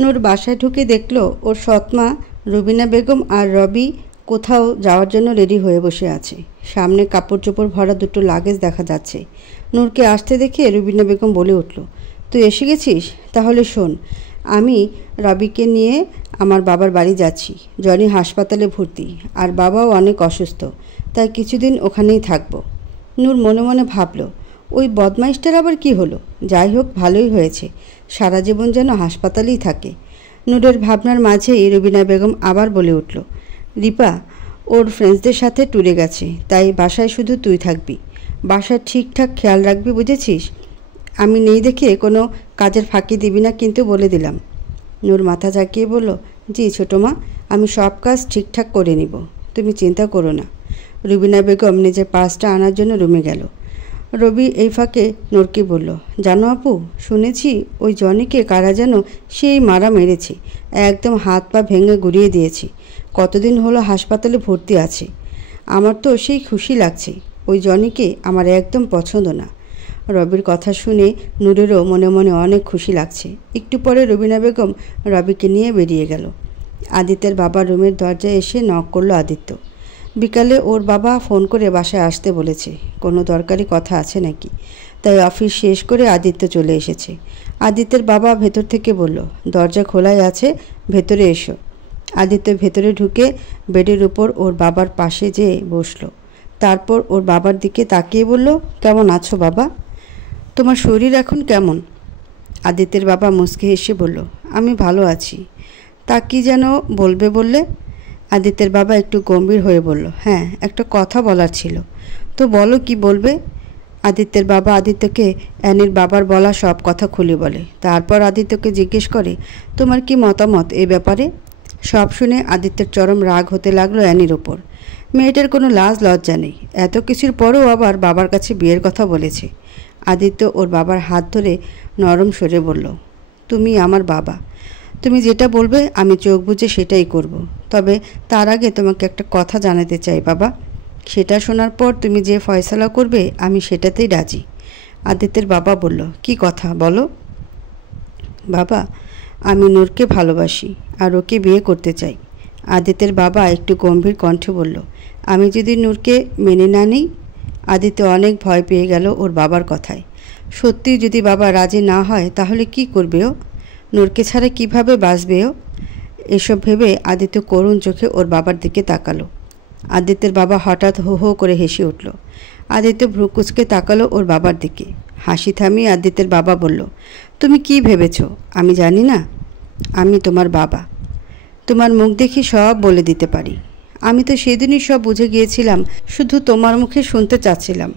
নূর বাসায় ঢুকে দেখল ওর সৎমা রুবিনা বেগম আর রবি কোথাও যাওয়ার জন্য রেডি হয়ে বসে আছে। সামনে কাপড় চোপড় ভরা দুটো লাগেজ দেখা যাচ্ছে। নূরকে আসতে দেখে রুবিনা বেগম বলে উঠল, তুই এসে গেছিস? তাহলে শোন, আমি রবিকে নিয়ে আমার বাবার বাড়ি যাচ্ছি। জনি হাসপাতালে ভর্তি আর বাবাও অনেক অসুস্থ, তাই কিছুদিন ওখানেই থাকবো। নূর মনে মনে ভাবল, ওই বদমাইশটার আবার কি হলো? যাই হোক, ভালোই হয়েছে, সারা জীবন যেন হাসপাতালেই থাকে। নূরের ভাবনার মাঝেই রুবিনা বেগম আবার বলে উঠল, রিপা ওর ফ্রেন্ডসদের সাথে ট্যুরে গেছে, তাই বাসায় শুধু তুই থাকবি। বাসায় ঠিকঠাক খেয়াল রাখবি, বুঝেছিস? আমি নেই দেখে কোনো কাজের ফাঁকি দিবি না কিন্তু, বলে দিলাম। নূর মাথা ঝাঁকিয়ে বলল, জি ছোটো মা, আমি সব কাজ ঠিকঠাক করে নিব, তুমি চিন্তা করো না। রুবিনা বেগম নিজের পার্সটা আনার জন্য রুমে গেল। রবি এই ফাঁকে নূরকে বলল, জানো আপু, শুনেছি ওই জনিকে কারা যেন সেই মারা মেরেছে, একদম হাত পা ভেঙে গুড়িয়ে দিয়েছে। কতদিন হলো হাসপাতালে ভর্তি আছে। আমার তো সেই খুশি লাগছে। ওই জনিকে আমার একদম পছন্দ না। রবির কথা শুনে নূরেরও মনে মনে অনেক খুশি লাগছে। একটু পরে রুবিনা বেগম রবিকে নিয়ে বেরিয়ে গেল। আদিত্যের বাবা রুমের দরজায় এসে নক করলো আদিত্য। বিকালে ওর বাবা ফোন করে বাসায় আসতে বলেছে, কোনো দরকারি কথা আছে নাকি। তাই অফিস শেষ করে আদিত্য চলে এসেছে। আদিত্যের বাবা ভেতর থেকে বলল, দরজা খোলাই আছে, ভেতরে এসো। আদিত্য ভেতরে ঢুকে বেডের উপর ওর বাবার পাশে যেয়ে বসলো। তারপর ওর বাবার দিকে তাকিয়ে বলল, কেমন আছো বাবা? তোমার শরীর এখন কেমন? আদিত্যের বাবা মুচকি হেসে বলল, আমি ভালো আছি। তা কি যেন বলবে বললে? আদিত্যের বাবা একটু গম্ভীর হয়ে বলল, হ্যাঁ, একটা কথা বলার ছিল। তো বলো, কি বলবে? আদিত্যের বাবা আদিত্যকে অ্যানির বাবার বলা সব কথা খুলে বলে। তারপর আদিত্যকে জিজ্ঞেস করে, তোমার কি মতামত এ ব্যাপারে? সব শুনে আদিত্যের চরম রাগ হতে লাগলো অ্যানির ওপর। মেয়েটার কোনো লাজ লজ্জা নেই, এত কিছুর পরেও আবার বাবার কাছে বিয়ের কথা বলেছে। আদিত্য ওর বাবার হাত ধরে নরম স্বরে বলল, তুমি আমার বাবা, তুমি যেটা বলবে আমি চোখ বুজে সেটাই করব। তবে তার আগে তোমাকে একটা কথা জানাতে চাই বাবা। সেটা শোনার পর তুমি যে ফয়সালা করবে আমি সেটাতেই রাজি। আদিত্যের বাবা বলল, কি কথা বলো? বাবা, আমি নূরকে ভালোবাসি আর ওকে বিয়ে করতে চাই। আদিত্যের বাবা একটু গম্ভীর কণ্ঠে বলল, আমি যদি নূরকে মেনে না নিই? আদিত্য অনেক ভয় পেয়ে গেল ওর বাবার কথায়। সত্যি যদি বাবা রাজি না হয় তাহলে কি করবে ও? নূরকে ছাড়া কিভাবে বাঁচবে ও? এসব ভেবে আদিত্য করুণ চোখে ওর বাবার দিকে তাকালো। আদিত্যের বাবা হঠাৎ হো হো করে হেসে উঠল। আদিত্য ভ্রু কুঁচকে তাকালো ওর বাবার দিকে। হাসি থামিয়ে আদিত্যের বাবা বলল, তুমি কি ভেবেছ আমি জানি না? আমি তোমার বাবা, তোমার মুখ দেখি সব বলে দিতে পারি। আমি তো সেদিনই সব বুঝে গিয়েছিলাম, শুধু তোমার মুখে শুনতে চাচ্ছিলাম।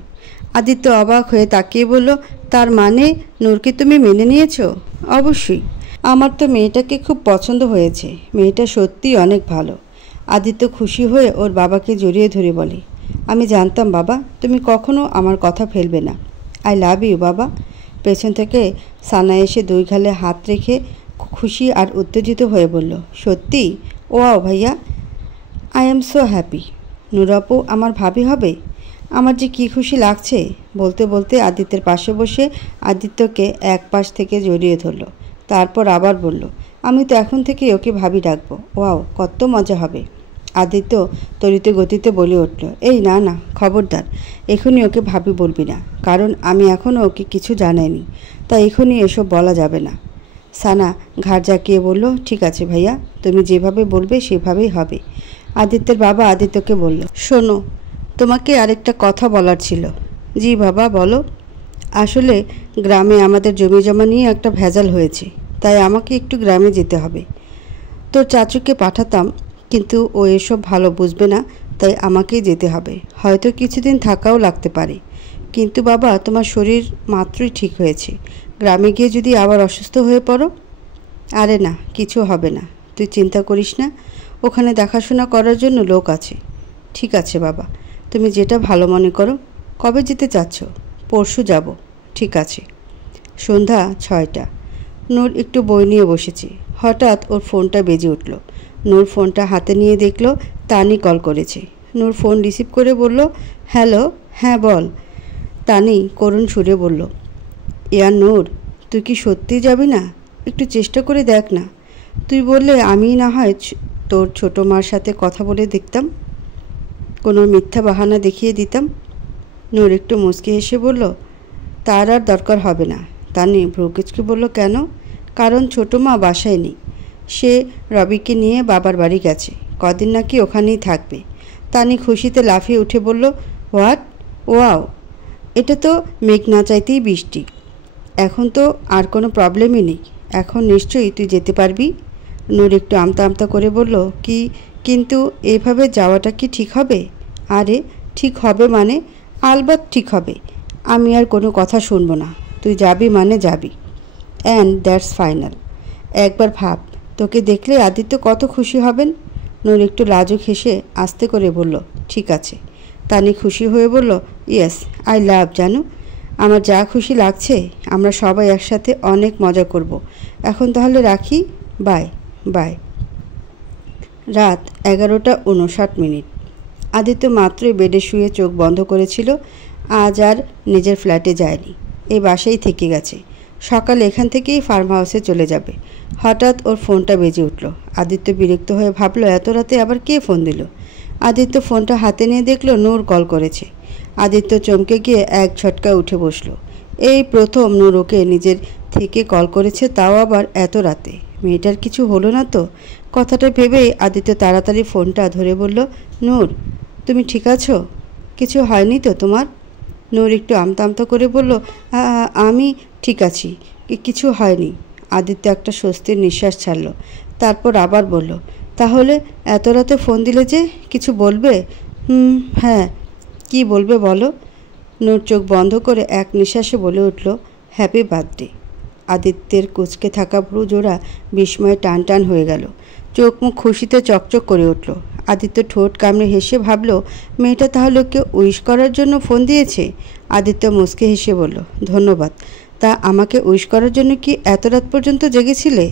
আদিত্য অবাক হয়ে তাকিয়ে বলল, তার মানে নূরকে তুমি মেনে নিয়েছ? অবশ্যই, আমার তো মেয়েটাকে খুব পছন্দ হয়েছে, মেয়েটা সত্যিই অনেক ভালো। আদিত্য খুশি হয়ে ওর বাবাকে জড়িয়ে ধরে বলে, আমি জানতাম বাবা তুমি কখনো আমার কথা ফেলবে না। আই লাভ ইউ বাবা। পেছন থেকে সানা এসে দুই গালে হাত রেখে খুশি আর উত্তেজিত হয়ে বলল, সত্যি? ওয়াও ভাইয়া, আই এম সো হ্যাপি। নূর আপু আমার ভাবি হবে? আমার যে কী খুশি লাগছে। বলতে বলতে আদিত্যের পাশে বসে আদিত্যকে এক পাশ থেকে জড়িয়ে ধরল। তারপর আবার বলল, আমি তো এখন থেকে ওকে ভাবি ডাকবো। ওয়াও, কত মজা হবে। আদিত্য তরিত গতিতে বলে উঠল, এই না না, খবরদার, এখনই ওকে ভাবি বলবি না, কারণ আমি এখনও ওকে কিছু জানাইনি, তাই এখনই এসব বলা যাবে না। সানা ঘাড় জাকিয়ে বলল, ঠিক আছে ভাইয়া, তুমি যেভাবে বলবে সেভাবেই হবে। আদিত্যের বাবা আদিত্যকে বলল, শোনো, তোমাকে আরেকটা কথা বলার ছিল। জি বাবা, বলো। আসলে গ্রামে আমাদের জমি জমা নিয়ে একটা ভেজাল হয়েছে, তাই আমাকে একটু গ্রামে যেতে হবে। তোর চাচুকে পাঠাতাম, কিন্তু ও এসব ভালো বুঝবে না, তাই আমাকেই যেতে হবে। হয়তো কিছুদিন থাকাও লাগতে পারে। কিন্তু বাবা, তোমার শরীর মাত্রই ঠিক হয়েছে, গ্রামে গিয়ে যদি আবার অসুস্থ হয়ে পড়ো? আরে না, কিছু হবে না, তুই চিন্তা করিস না, ওখানে দেখাশোনা করার জন্য লোক আছে। ঠিক আছে বাবা, তুমি যেটা ভালো মনে করো। কবে যেতে চাচ্ছ? পরশু যাব। ঠিক আছে। সন্ধ্যা 6টা। নূর একটু বই নিয়ে বসেছে। হঠাৎ ওর ফোনটা বেজে উঠল। নূর ফোনটা হাতে নিয়ে দেখল তানি কল করেছে। নূর ফোন রিসিভ করে বলল, হ্যালো। হ্যাঁ বল। তানি করুণ সুরে বলল, ইয়ার নূর, তুই কি সত্যিই যাবি না? একটু চেষ্টা করে দেখ না। তুই বললে আমি না হয় তোর ছোটো মার সাথে কথা বলে দেখতাম, কোনো মিথ্যা বাহানা দেখিয়ে দিতাম। নূর একটু মুচকি হেসে বলল, তার আর দরকার হবে না। তানি ভ্রুকুচকে বলল, কেন? কারণ ছোটো মা বাসায় নেই, সে রবিকে নিয়ে বাবার বাড়ি গেছে, কদিন নাকি ওখানেই থাকবে। তানি খুশিতে লাফিয়ে উঠে বলল, হোয়াট? ওয়াও, এটা তো মেঘ না চাইতেই বৃষ্টি। এখন তো আর কোনো প্রবলেমই নেই, এখন নিশ্চয়ই তুই যেতে পারবি। নূর একটু আমতা আমতা করে বলল, কিন্তু এইভাবে যাওয়াটা কি ঠিক হবে? আরে ঠিক হবে মানে? আলবাত ঠিক হবে। আমি আর কোনো কথা শুনবো না, তুই যাবি মানে যাবি, অ্যান্ড দ্যাটস ফাইনাল। একবার ভাব, তোকে দেখলে আদিত্য কত খুশি হবেন। নূর একটু লাজুক হেসে আস্তে করে বলল, ঠিক আছে। তানি খুশি হয়ে বলল, ইয়েস, আই লাভ। জানো, আমার যা খুশি লাগছে, আমরা সবাই একসাথে অনেক মজা করব। এখন তাহলে রাখি, বাই বাই। রাত 11:59। আদিত্য মাত্রই বেডে শুয়ে চোখ বন্ধ করেছিল। আজ আর নিজের ফ্ল্যাটে যায়নি, এই বাসায় থেকে গেছে। সকালে এখান থেকেই ফার্ম হাউসে চলে যাবে। হঠাৎ ওর ফোনটা বেজে উঠল। আদিত্য বিরক্ত হয়ে ভাবল, এত রাতে আবার কে ফোন দিল। আদিত্য ফোনটা হাতে নিয়ে দেখল নূর কল করেছে। আদিত্য চমকে গিয়ে এক ঝটকায় উঠে বসল। এই প্রথম নূর ওকে নিজের থেকে কল করেছে, তাও আবার এত রাতে। মেয়েটার কিছু হলো না তো? কথাটা ভেবেই আদিত্য তাড়াতাড়ি ফোনটা ধরে বলল, নূর, তুমি ঠিক আছো? কিছু হয়নি তো তোমার? নূর একটু আমতা আমতা করে বলল, আমি ঠিক আছি, কিছু হয়নি। আদিত্য একটা স্বস্তির নিঃশ্বাস ছাড়ল, তারপর আবার বলল, তাহলে এত রাতে ফোন দিলে যে, কিছু বলবে? হ্যাঁ, কি বলবে বলো। নূর চোখ বন্ধ করে এক নিঃশ্বাসে বলে উঠল, হ্যাপি বার্থডে। আদিত্যের কুঁচকে থাকা ভ্রু জোড়া বিস্ময়ে টান টান হয়ে গেল, চোখ মুখ খুশিতে চকচক করে উঠল। আদিত্য ঠোঁট কামড়ে হেসে ভাবল, মেয়েটা তাহলে ওকে উইশ করার জন্য ফোন দিয়েছে। আদিত্য মুচকে হেসে বলল, ধন্যবাদ। তা আমাকে উইশ করার জন্য কি এত রাত পর্যন্ত জেগেছিলে?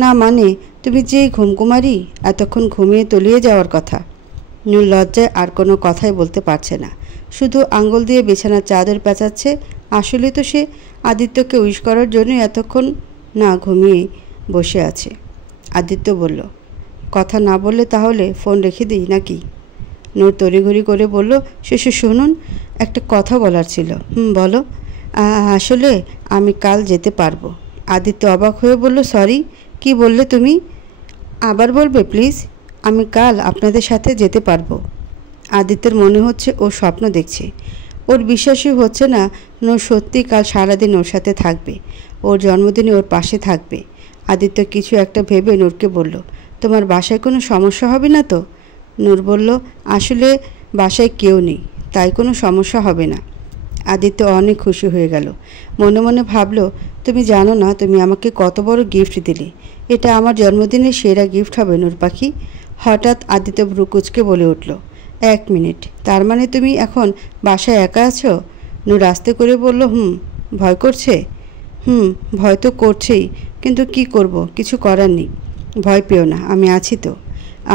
না মানে, তুমি যে ঘুমকুমারি, এতক্ষণ ঘুমিয়ে তলিয়ে যাওয়ার কথা। নূর লজ্জায় আর কোনো কথাই বলতে পারছে না, শুধু আঙ্গুল দিয়ে বিছানার চাদর পেঁচাচ্ছে। আসলে তো সে আদিত্যকে উইশ করার জন্যই এতক্ষণ না ঘুমিয়ে বসে আছে। আদিত্য বলল, কথা না বললে তাহলে ফোন রেখে দিই নাকি? নূর তড়িঘড়ি করে বলল, শুনুন, একটা কথা বলার ছিল। বলো। আসলে আমি কাল যেতে পারবো। আদিত্য অবাক হয়ে বলল, সরি, কি বললে তুমি? আবার বলবে প্লিজ। আমি কাল আপনাদের সাথে যেতে পারবো। আদিত্যের মনে হচ্ছে ও স্বপ্ন দেখছে, ওর বিশ্বাসই হচ্ছে না নূর সত্যি কাল সারাদিন ওর সাথে থাকবে, ওর জন্মদিনে ওর পাশে থাকবে। আদিত্য কিছু একটা ভেবে নূরকে বলল, তোমার বাসায় কোনো সমস্যা হবে না তো? নূর বলল, আসলে বাসায় কেউ নেই, তাই কোনো সমস্যা হবে না। আদিত্য অনেক খুশি হয়ে গেল, মনে মনে ভাবল, তুমি জানো না তুমি আমাকে কত বড় গিফট দিলে। এটা আমার জন্মদিনের সেরা গিফট হবে নূর পাখি। হঠাৎ আদিত্য ভ্রুকুচকে বলে উঠল, এক মিনিট, তার মানে তুমি এখন বাসায় একা আছো? নূর আস্তে করে বলল, ভয় করছে? ভয় তো করছেই, কিন্তু কি করব, কিছু করার নেই। ভয় পেও না, আমি আছি তো।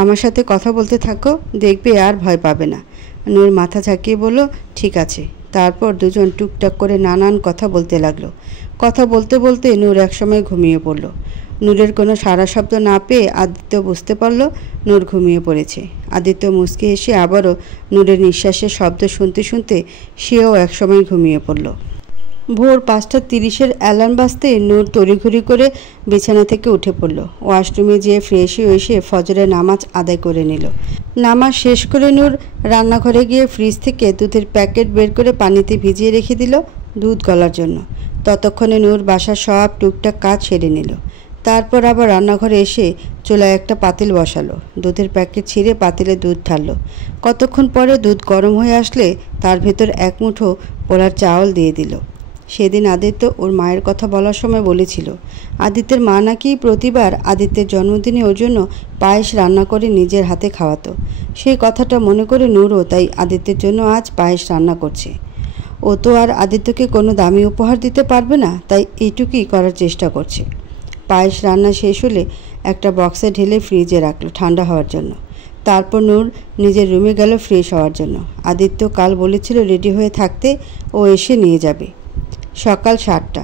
আমার সাথে কথা বলতে থাকো, দেখবে আর ভয় পাবে না। নূর মাথা ঝাঁকিয়ে বলল, ঠিক আছে। তারপর দুজন টুকটাক করে নানান কথা বলতে লাগলো। কথা বলতে বলতে নূর একসময় ঘুমিয়ে পড়ল। নূরের কোনো সারা শব্দ না পেয়ে আদিত্য বুঝতে পারল নূর ঘুমিয়ে পড়েছে। আদিত্য মুচকি এসে আবারও নূরের নিঃশ্বাসের শব্দ শুনতে শুনতে সেও একসময় ঘুমিয়ে পড়ল। ভোর 5:30 অ্যালার্ম বাজতে নূর তড়িঘড়ি করে বিছানা থেকে উঠে পড়ল। ওয়াশরুমে যেয়ে ফ্রেশ হয়ে এসে ফজরের নামাজ আদায় করে নিল। নামাজ শেষ করে নূর রান্নাঘরে গিয়ে ফ্রিজ থেকে দুধের প্যাকেট বের করে পানিতে ভিজিয়ে রেখে দিল দুধ গলার জন্য। ততক্ষণে নূর বাসার সব টুকটাক কাজ সেরে নিল। তারপর আবার রান্নাঘরে এসে চুলায় একটা পাতিল বসালো, দুধের প্যাকেট ছিঁড়ে পাতিলে দুধ ঢাললো। কতক্ষণ পরে দুধ গরম হয়ে আসলে তার ভেতর এক মুঠো পোলার চাউল দিয়ে দিল। সেদিন আদিত্য ওর মায়ের কথা বলার সময় বলেছিল, আদিত্যের মা নাকি প্রতিবার আদিত্যের জন্মদিনে ওর জন্য পায়েস রান্না করে নিজের হাতে খাওয়াতো। সেই কথাটা মনে করে নূরও তাই আদিত্যের জন্য আজ পায়েস রান্না করছে। ও তো আর আদিত্যকে কোনো দামি উপহার দিতে পারবে না, তাই এইটুকুই করার চেষ্টা করছে। পায়েস রান্না শেষ হলে একটা বক্সে ঢেলে ফ্রিজে রাখলো ঠান্ডা হওয়ার জন্য। তারপর নূর নিজের রুমে গেল ফ্রেশ হওয়ার জন্য। আদিত্য কাল বলেছিল রেডি হয়ে থাকতে, ও এসে নিয়ে যাবে। সকাল 7টা।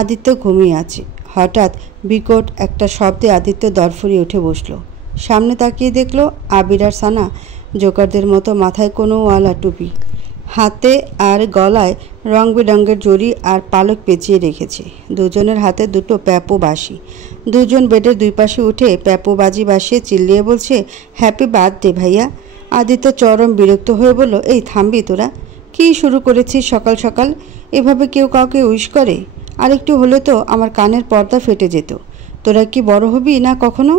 আদিত্য ঘুমিয়ে আছে। হঠাৎ বিকট একটা শব্দে আদিত্য দরফরিয়ে উঠে বসল। সামনে তাকিয়ে দেখল আবির আর সানা জোকারদের মতো মাথায় কোনো ওয়ালা টুপি, হাতে আর গলায় রং বেরঙের জড়ি আর পালক পেঁচিয়ে রেখেছে। দুজনের হাতে দুটো প্যাপো বাঁশি। দুজন বেডের দুই পাশে উঠে প্যাপো বাজি বাসিয়ে চিল্লিয়ে বলছে, হ্যাপি বার্থডে ভাইয়া। আদিত্য চরম বিরক্ত হয়ে বলল, এই থামবি তোরা? কি শুরু করেছিস সকাল সকাল? এভাবে কেউ কাউকে উইশ করে? আরেকটু হলে তো আমার কানের পর্দা ফেটে যেত। তোরা কি বড় হবি না কখনো?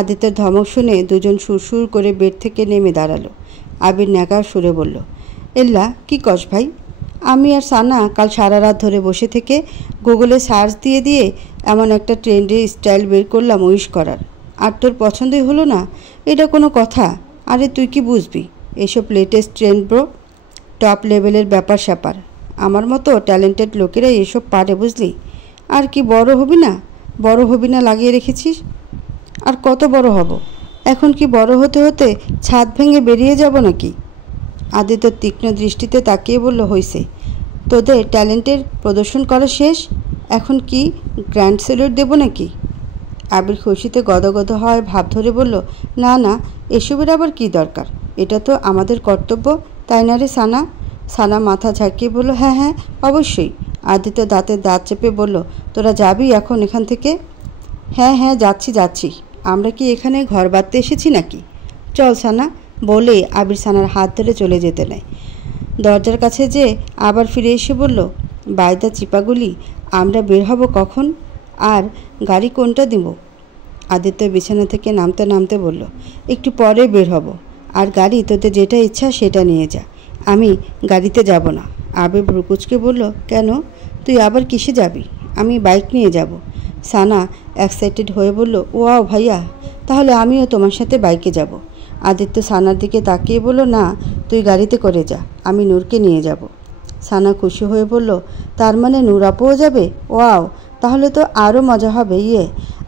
আদিত্যের ধমক শুনে দুজন সুরসুর করে বেড থেকে নেমে দাঁড়ালো। আবির ন্যাকা সুরে বলল, এল্লা কি কস ভাই? আমি আর সানা কাল সারা রাত ধরে বসে থেকে গুগলে সার্চ দিয়ে দিয়ে এমন একটা ট্রেন্ডের স্টাইল বের করলাম উইশ করার, আর তোর পছন্দই হলো না? এটা কোনো কথা? আরে তুই কি বুঝবি এসব লেটেস্ট ট্রেন্ড ব্রো, টপ লেভেলের ব্যাপার স্যাপার। আমার মতো ট্যালেন্টেড লোকেরাই এসব পারে, বুঝলি? আর কি বড় হবি না? বড় হবি না লাগিয়ে রেখেছিস? আর কত বড় হব? এখন কি বড় হতে হতে ছাদ ভেঙে বেরিয়ে যাব নাকি? আদিত্য তীক্ষ্ণ দৃষ্টিতে তাকিয়ে বলল, হইছে, তোদের ট্যালেন্টের প্রদর্শন করা শেষ, এখন কি গ্র্যান্ড স্যালুট দেবো নাকি? আবির খুশিতে গদগদ হয় ভাব ধরে বলল, না না, এসবের আবার কি দরকার? এটা তো আমাদের কর্তব্য, তাই না রে সানা? সানা মাথা ঝাঁকিয়ে বলল, হ্যাঁ হ্যাঁ অবশ্যই। আদিত্য দাঁতের দাঁত চেপে বলল, তোরা যাবি এখন এখান থেকে? হ্যাঁ হ্যাঁ যাচ্ছি যাচ্ছি, আমরা কি এখানে ঘর বাঁধতে এসেছি নাকি? চল সানা, বলে আবির সানার হাত ধরে চলে যেতে নেয়। দরজার কাছে যে আবার ফিরে এসে বলল, বাইদা চিপাগুলি, আমরা বের হব কখন? আর গাড়ি কোনটা দিব? আদিত্য বিছানা থেকে নামতে নামতে বলল, একটু পরে বের হব, আর গাড়ি তোদের যেটা ইচ্ছা সেটা নিয়ে যা, আমি গাড়িতে যাব না। আবির ভ্রুকুচকে বলল, কেন? তুই আবার কিসে যাবি? আমি বাইক নিয়ে যাব। সানা এক্সাইটেড হয়ে বলল, ওয়াও ভাইয়া, তাহলে আমিও তোমার সাথে বাইকে যাব। আদিত্য সানার দিকে তাকিয়ে বলল, না তুই গাড়িতে করে যা, আমি নূরকে নিয়ে যাব। সানা খুশি হয়ে বলল, তার মানে নূর আপুও যাবে? ওয়াও, তাহলে তো আরও মজা হবে।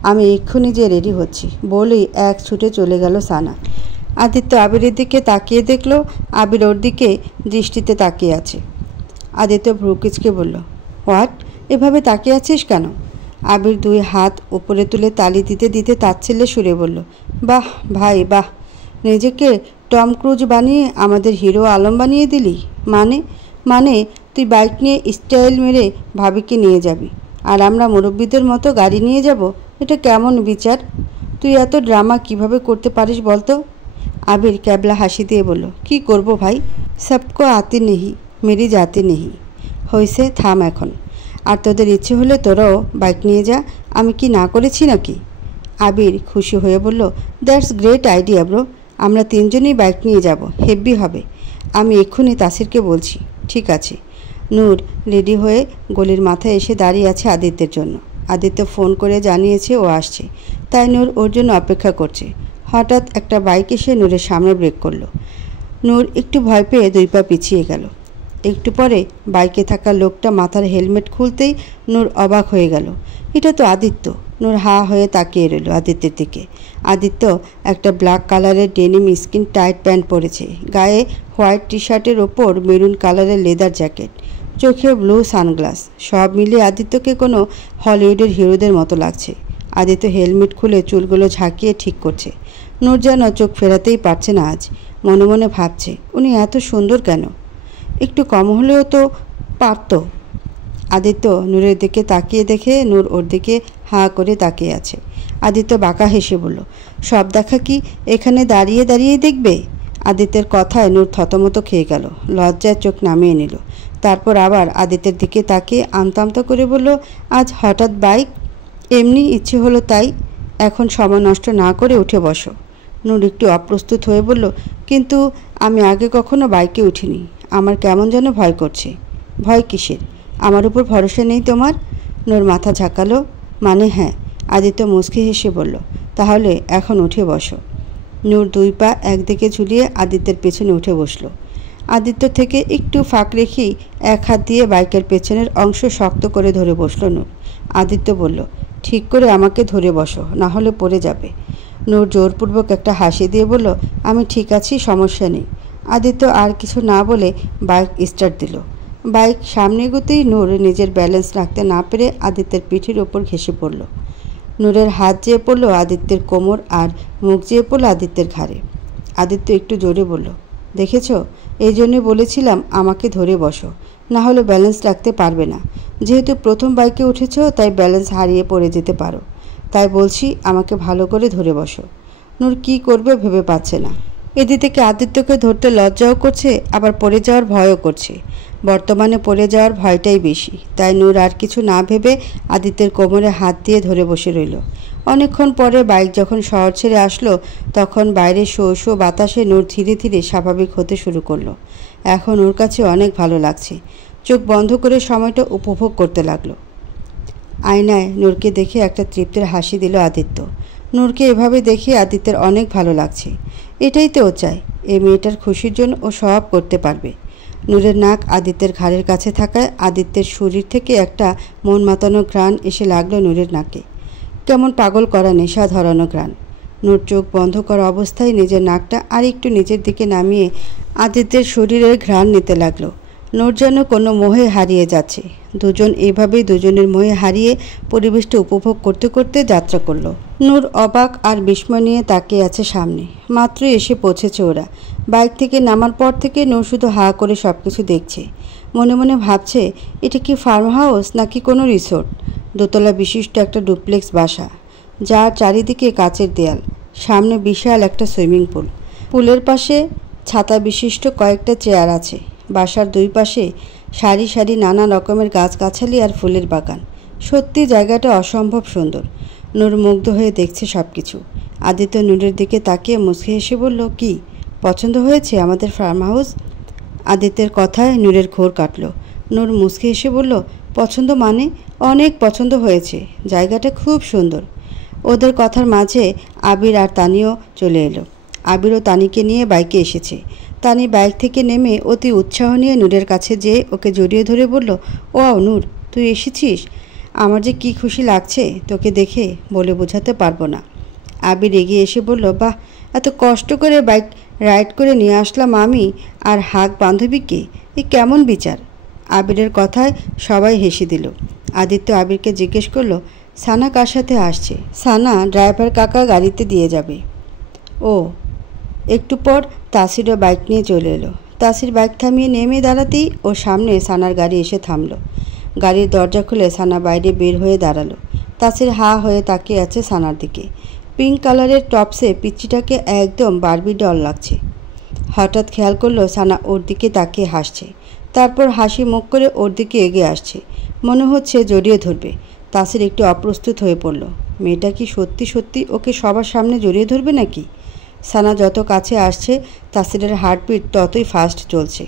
আমি এক্ষুনি যে রেডি হচ্ছি, বলেই এক ছুটে চলে গেল সানা। আদিত্য আবিরের দিকে তাকিয়ে দেখল আবির ওর দিকে দৃষ্টিতে তাকিয়ে আছে। আদিত্য ভ্রুকিচকে বলল, হোয়াট, এভাবে তাকিয়ে আছিস কেন? আবির দুই হাত উপরে তুলে তালি দিতে দিতে তাচ্ছিল্যে সুরে বলল, বাহ ভাই বাহ, নিজেকে টম ক্রুজ বানিয়ে আমাদের হিরো আলম বানিয়ে দিলি। মানে তুই বাইক নিয়ে স্টাইল মেরে ভাবিকে নিয়ে যাবি, আর আমরা মুরব্বীদের মতো গাড়ি নিয়ে যাব? এটা কেমন বিচার? তুই এত ড্রামা কিভাবে করতে পারিস বলতো? আবির ক্যাবলা হাসি দিয়ে বলল, কি করব ভাই, সবকো আতে নেহি মেরি জাতে নেহি। হয়েছে, থাম এখন। আর তোদের ইচ্ছে হলে তোরাও বাইক নিয়ে যা, আমি কি না করেছি নাকি? আবির খুশি হয়ে বলল, দ্যাটস গ্রেট আইডিয়া ব্রো, আমরা তিনজনই বাইক নিয়ে যাব, হেভি হবে। আমি এক্ষুনি তাসিরকে বলছি। ঠিক আছে। নূর রেডি হয়ে গলির মাথায় এসে দাঁড়িয়ে আছে আদিত্যের জন্য। আদিত্য ফোন করে জানিয়েছে ও আসছে, তাই নূর ওর জন্য অপেক্ষা করছে। হঠাৎ একটা বাইক এসে নূরের সামনে ব্রেক করলো। নূর একটু ভয় পেয়ে দুই পা পিছিয়ে গেল। একটু পরে বাইকে থাকা লোকটা মাথার হেলমেট খুলতেই নূর অবাক হয়ে গেল, এটা তো আদিত্য। নূর হা হয়ে তাকিয়ে রইল আদিত্যের দিকে। আদিত্য একটা ব্ল্যাক কালারের ডেনিম স্কিন টাইট প্যান্ট পরেছে, গায়ে হোয়াইট টি শার্টের ওপর মেরুন কালারের লেদার জ্যাকেট, চোখে ব্লু সানগ্লাস। সব মিলিয়ে আদিত্যকে কোনো হলিউডের হিরোদের মতো লাগছে। আদিত্য হেলমেট খুলে চুলগুলো ঝাঁকিয়ে ঠিক করছে। নূর যেন চোখ ফেরাতেই পারছে না আজ। মনে মনে ভাবছে, উনি এত সুন্দর কেন? একটু কম হলেও তো পারত। আদিত্য নূরের দিকে তাকিয়ে দেখে নূর ওর দিকে হাঁ করে তাকিয়ে আছে। আদিত্য বাঁকা হেসে বলল, সব দেখা কি এখানে দাঁড়িয়ে দাঁড়িয়েই দেখবে? আদিত্যের কথায় নূর থতমত খেয়ে গেল, লজ্জায় চোখ নামিয়ে নিল। তারপর আবার আদিত্যের দিকে তাকিয়ে আমতা আমতা করে বলল, আজ হঠাৎ বাইক? এমনি ইচ্ছে হলো তাই। এখন সময় নষ্ট না করে উঠে বসো। নূর একটু অপ্রস্তুত হয়ে বলল, কিন্তু আমি আগে কখনো বাইকে উঠিনি, আমার কেমন যেন ভয় করছে। ভয় কিসের? আমার উপর ভরসা নেই তোমার? নূর মাথা ঝাঁকালো। মানে হ্যাঁ। আদিত্য মুচকি হেসে বলল, তাহলে এখন উঠে বসো। নূর দুই পা একদিকে ঝুলিয়ে আদিত্যের পেছনে উঠে বসল। আদিত্য থেকে একটু ফাঁক রেখেই এক হাত দিয়ে বাইকের পেছনের অংশ শক্ত করে ধরে বসল নূর। আদিত্য বলল, ঠিক করে আমাকে ধরে বসো, না হলে পড়ে যাবে। নূর জোরপূর্বক একটা হাসি দিয়ে বলল, আমি ঠিক আছি, সমস্যা নেই। আদিত্য আর কিছু না বলে বাইক স্টার্ট দিল। বাইক সামনে এগোতেই নূর নিজের ব্যালেন্স রাখতে না পেরে আদিত্যের পিঠের ওপর ঘেঁষে পড়ল। নূরের হাত যেয়ে পড়ল আদিত্যের কোমর আর মুখ যেয়ে পড়ল আদিত্যের ঘাড়ে। আদিত্য একটু জোরে বলল, দেখেছ, এই জন্যে বলেছিলাম আমাকে ধরে বসো, না হলে ব্যালেন্স রাখতে পারবে না। যেহেতু প্রথম বাইকে উঠেছ তাই ব্যালেন্স হারিয়ে পড়ে যেতে পারো, তাই বলছি আমাকে ভালো করে ধরে বসো। নূর কি করবে ভেবে পাচ্ছে না। এদিক থেকে আদিত্যকে ধরতে লজ্জাও করছে, আবার পড়ে যাওয়ার ভয়ও করছে। বর্তমানে পড়ে যাওয়ার ভয়টাই বেশি, তাই নূর আর কিছু না ভেবে আদিত্যের কোমরে হাত দিয়ে ধরে বসে রইল। অনেকক্ষণ পরে বাইক যখন শহর ছেড়ে আসলো তখন বাইরে শো শো বাতাসে নূর ধীরে ধীরে স্বাভাবিক হতে শুরু করলো। এখন ওর কাছে অনেক ভালো লাগছে। চোখ বন্ধ করে সময়টা উপভোগ করতে লাগলো। আয়নায় নূরকে দেখে একটা তৃপ্তির হাসি দিল আদিত্য। নূরকে এভাবে দেখে আদিত্যের অনেক ভালো লাগছে। এটাই তো ও চায়, এই মেয়েটার খুশির জন্য ও সব করতে পারবে। নূরের নাক আদিত্যের ঘাড়ের কাছে থাকায় আদিত্যের শরীর থেকে একটা মন মাতানো ঘ্রাণ এসে লাগলো নূরের নাকে। কেমন পাগল করা নেশা ধরানো ঘ্রাণ। নূর চোখ বন্ধ করা অবস্থায় নিজের নাকটা আর একটু নিচের দিকে নামিয়ে আদিত্যের শরীরের ঘ্রাণ নিতে লাগলো। নূর যেন কোনো মোহে হারিয়ে যাচ্ছে। দুজন এভাবেই দুজনের মোহে হারিয়ে পরিবেশটা উপভোগ করতে করতে যাত্রা করলো। নূর অবাক আর বিস্ময় নিয়ে তাকিয়ে আছে সামনে। মাত্রই এসে পৌঁছেছে ওরা। বাইক থেকে নামার পর থেকে নূর শুধু হা করে সব কিছু দেখছে। মনে মনে ভাবছে, এটা কি ফার্ম হাউস নাকি কোনো রিসোর্ট। দোতলা বিশিষ্ট একটা ডুপ্লেক্স বাসা, যার চারিদিকে কাচের দেয়াল, সামনে বিশাল একটা সুইমিং পুল। পুলের পাশে ছাতা বিশিষ্ট কয়েকটা চেয়ার আছে। বাসার দুই পাশে সারি সারি নানা রকমের গাছগাছালি আর ফুলের বাগান। সত্যি জায়গাটা অসম্ভব সুন্দর। নূর মুগ্ধ হয়ে দেখছে সব কিছু। আদিত্য নূরের দিকে তাকিয়ে মুচকি হেসে বলল, কি পছন্দ হয়েছে আমাদের ফার্ম হাউস? আদিত্যের কথায় নূরের ঘোর কাটল। নূর মুচকি হেসে বলল, পছন্দ মানে অনেক পছন্দ হয়েছে, জায়গাটা খুব সুন্দর। ওদের কথার মাঝে আবির আর তানিও চলে এলো। আবির ও তানিকে নিয়ে বাইকে এসেছে। তানি বাইক থেকে নেমে অতি উৎসাহ নিয়ে নূরের কাছে যেয়ে ওকে জড়িয়ে ধরে বলল, ওয়াও নূর, তুই এসেছিস, আমার যে কি খুশি লাগছে তোকে দেখে, বলে বোঝাতে পারবো না। আবির এগিয়ে এসে বলল, বাহ, এত কষ্ট করে বাইক রাইড করে নিয়ে আসলাম আমি, আর হাক বান্ধবীকে, এ কেমন বিচার? আবিরের কথায় সবাই হেসে দিল। আদিত্য আবিরকে জিজ্ঞেস করলো, সানা কার সাথে আসছে? সানা ড্রাইভার কাকা গাড়িতে দিয়ে যাবে। ও। একটু পর তাসিরও বাইক নিয়ে চলে এলো। তাসির বাইক থামিয়ে নেমে দাঁড়াতেই ওর সামনে সানার গাড়ি এসে থামলো। গাড়ির দরজা খুলে সানা বাইরে বের হয়ে দাঁড়ালো। তাসির হা হয়ে তাকিয়ে আছে সানার দিকে। পিঙ্ক কালারের টপসে পিচ্চিটাকে একদম বারবি ডল লাগছে। হঠাৎ খেয়াল করলো সানা ওর দিকে তাকিয়ে হাসছে, তারপর হাসি মুখ করে ওর দিকে এগিয়ে আসছে। মনে হচ্ছে জড়িয়ে ধরবে। তাসির একটু অপ্রস্তুত হয়ে পড়ল। মেয়েটা কি সত্যি সত্যি ওকে সবার সামনে জড়িয়ে ধরবে নাকি? সানা যত কাছে আসছে তাসিরের হার্টবিট ততই ফাস্ট চলছে।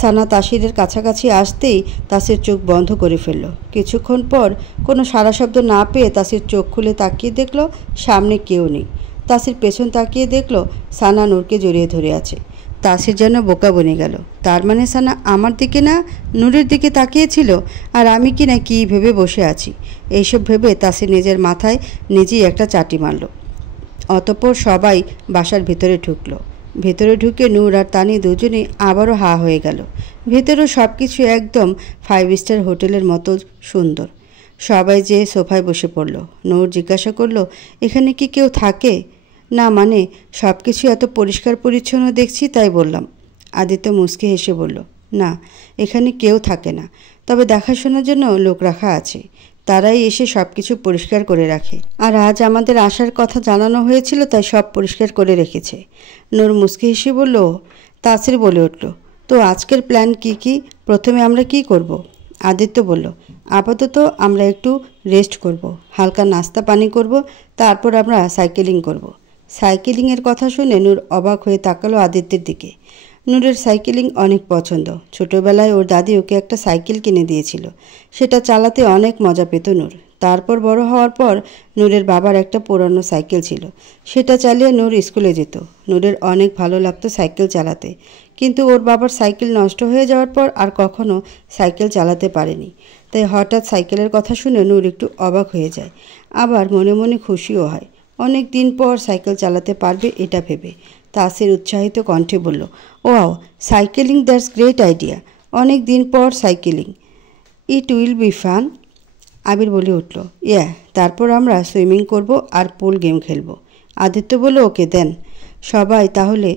সানা তাসিরের কাছাকাছি আসতেই তাসির চোখ বন্ধ করে ফেলল। কিছুক্ষণ পর কোনো সারা শব্দ না পেয়ে তাসির চোখ খুলে তাকিয়ে দেখল সামনে কেউ নেই। তাসির পেছন তাকিয়ে দেখল সানা নূরকে জড়িয়ে ধরে আছে। তাসির যেন বোকা বনে গেল। তার মানে সানা আমার দিকে না, নূরের দিকে তাকিয়েছিল, আর আমি কি না কি ভেবে বসে আছি। এইসব ভেবে তাসির নিজের মাথায় নিজেই একটা চাটি মারল। অতঃপর সবাই বাসার ভেতরে ঢুকলো। ভেতরে ঢুকে নূর আর তানি দুজনেই আবারও হা হয়ে গেল। ভেতরেও সব কিছু একদম 5 স্টার হোটেলের মতো সুন্দর। সবাই যে সোফায় বসে পড়ল। নূর জিজ্ঞাসা করলো, এখানে কি কেউ থাকে? না, মানে সব কিছু এত পরিষ্কার পরিচ্ছন্ন দেখছি তাই বললাম। আদিত্য মুচকি হেসে বলল, না, এখানে কেউ থাকে না, তবে দেখাশোনার জন্য লোক রাখা আছে। তারাই এসে সব কিছু পরিষ্কার করে রাখে। আর আজ আমাদের আসার কথা জানানো হয়েছিল তাই সব পরিষ্কার করে রেখেছে। নূর মুচকি হেসে বলল। তাসির বলে উঠল, তো আজকের প্ল্যান কি কি? প্রথমে আমরা কি করব? আদিত্য বলল, আপাতত আমরা একটু রেস্ট করব, হালকা নাস্তা পানি করব, তারপর আমরা সাইকেলিং করব। সাইকেলিংয়ের কথা শুনে নূর অবাক হয়ে তাকালো আদিত্যের দিকে। নূরের সাইকেলিং অনেক পছন্দ। ছোটবেলায় ওর দাদি ওকে একটা সাইকেল কিনে দিয়েছিল। সেটা চালাতে অনেক মজা পেত নূর। তারপর বড় হওয়ার পর নূরের বাবার একটা পুরানো সাইকেল ছিল, সেটা চালিয়ে নূর স্কুলে যেত। নূরের অনেক ভালো লাগতো সাইকেল চালাতে, কিন্তু ওর বাবার সাইকেল নষ্ট হয়ে যাওয়ার পর আর কখনো সাইকেল চালাতে পারেনি। তাই হঠাৎ সাইকেলের কথা শুনে নূর একটু অবাক হয়ে যায়, আবার মনে মনে খুশিও হয়। অনেক দিন পর সাইকেল চালাতে পারবে এটা ভেবে। তাসির উৎসাহিত কণ্ঠে বলল, wow, cycling, that's great idea. অনেক দিন পর cycling, it will be fun. Abir বলে উঠল, ইয়া। তারপর আমরা সুইমিং করব আর পুল গেম খেলব। আদিত্য বলল, ওকে দেন। সবাই তাহলে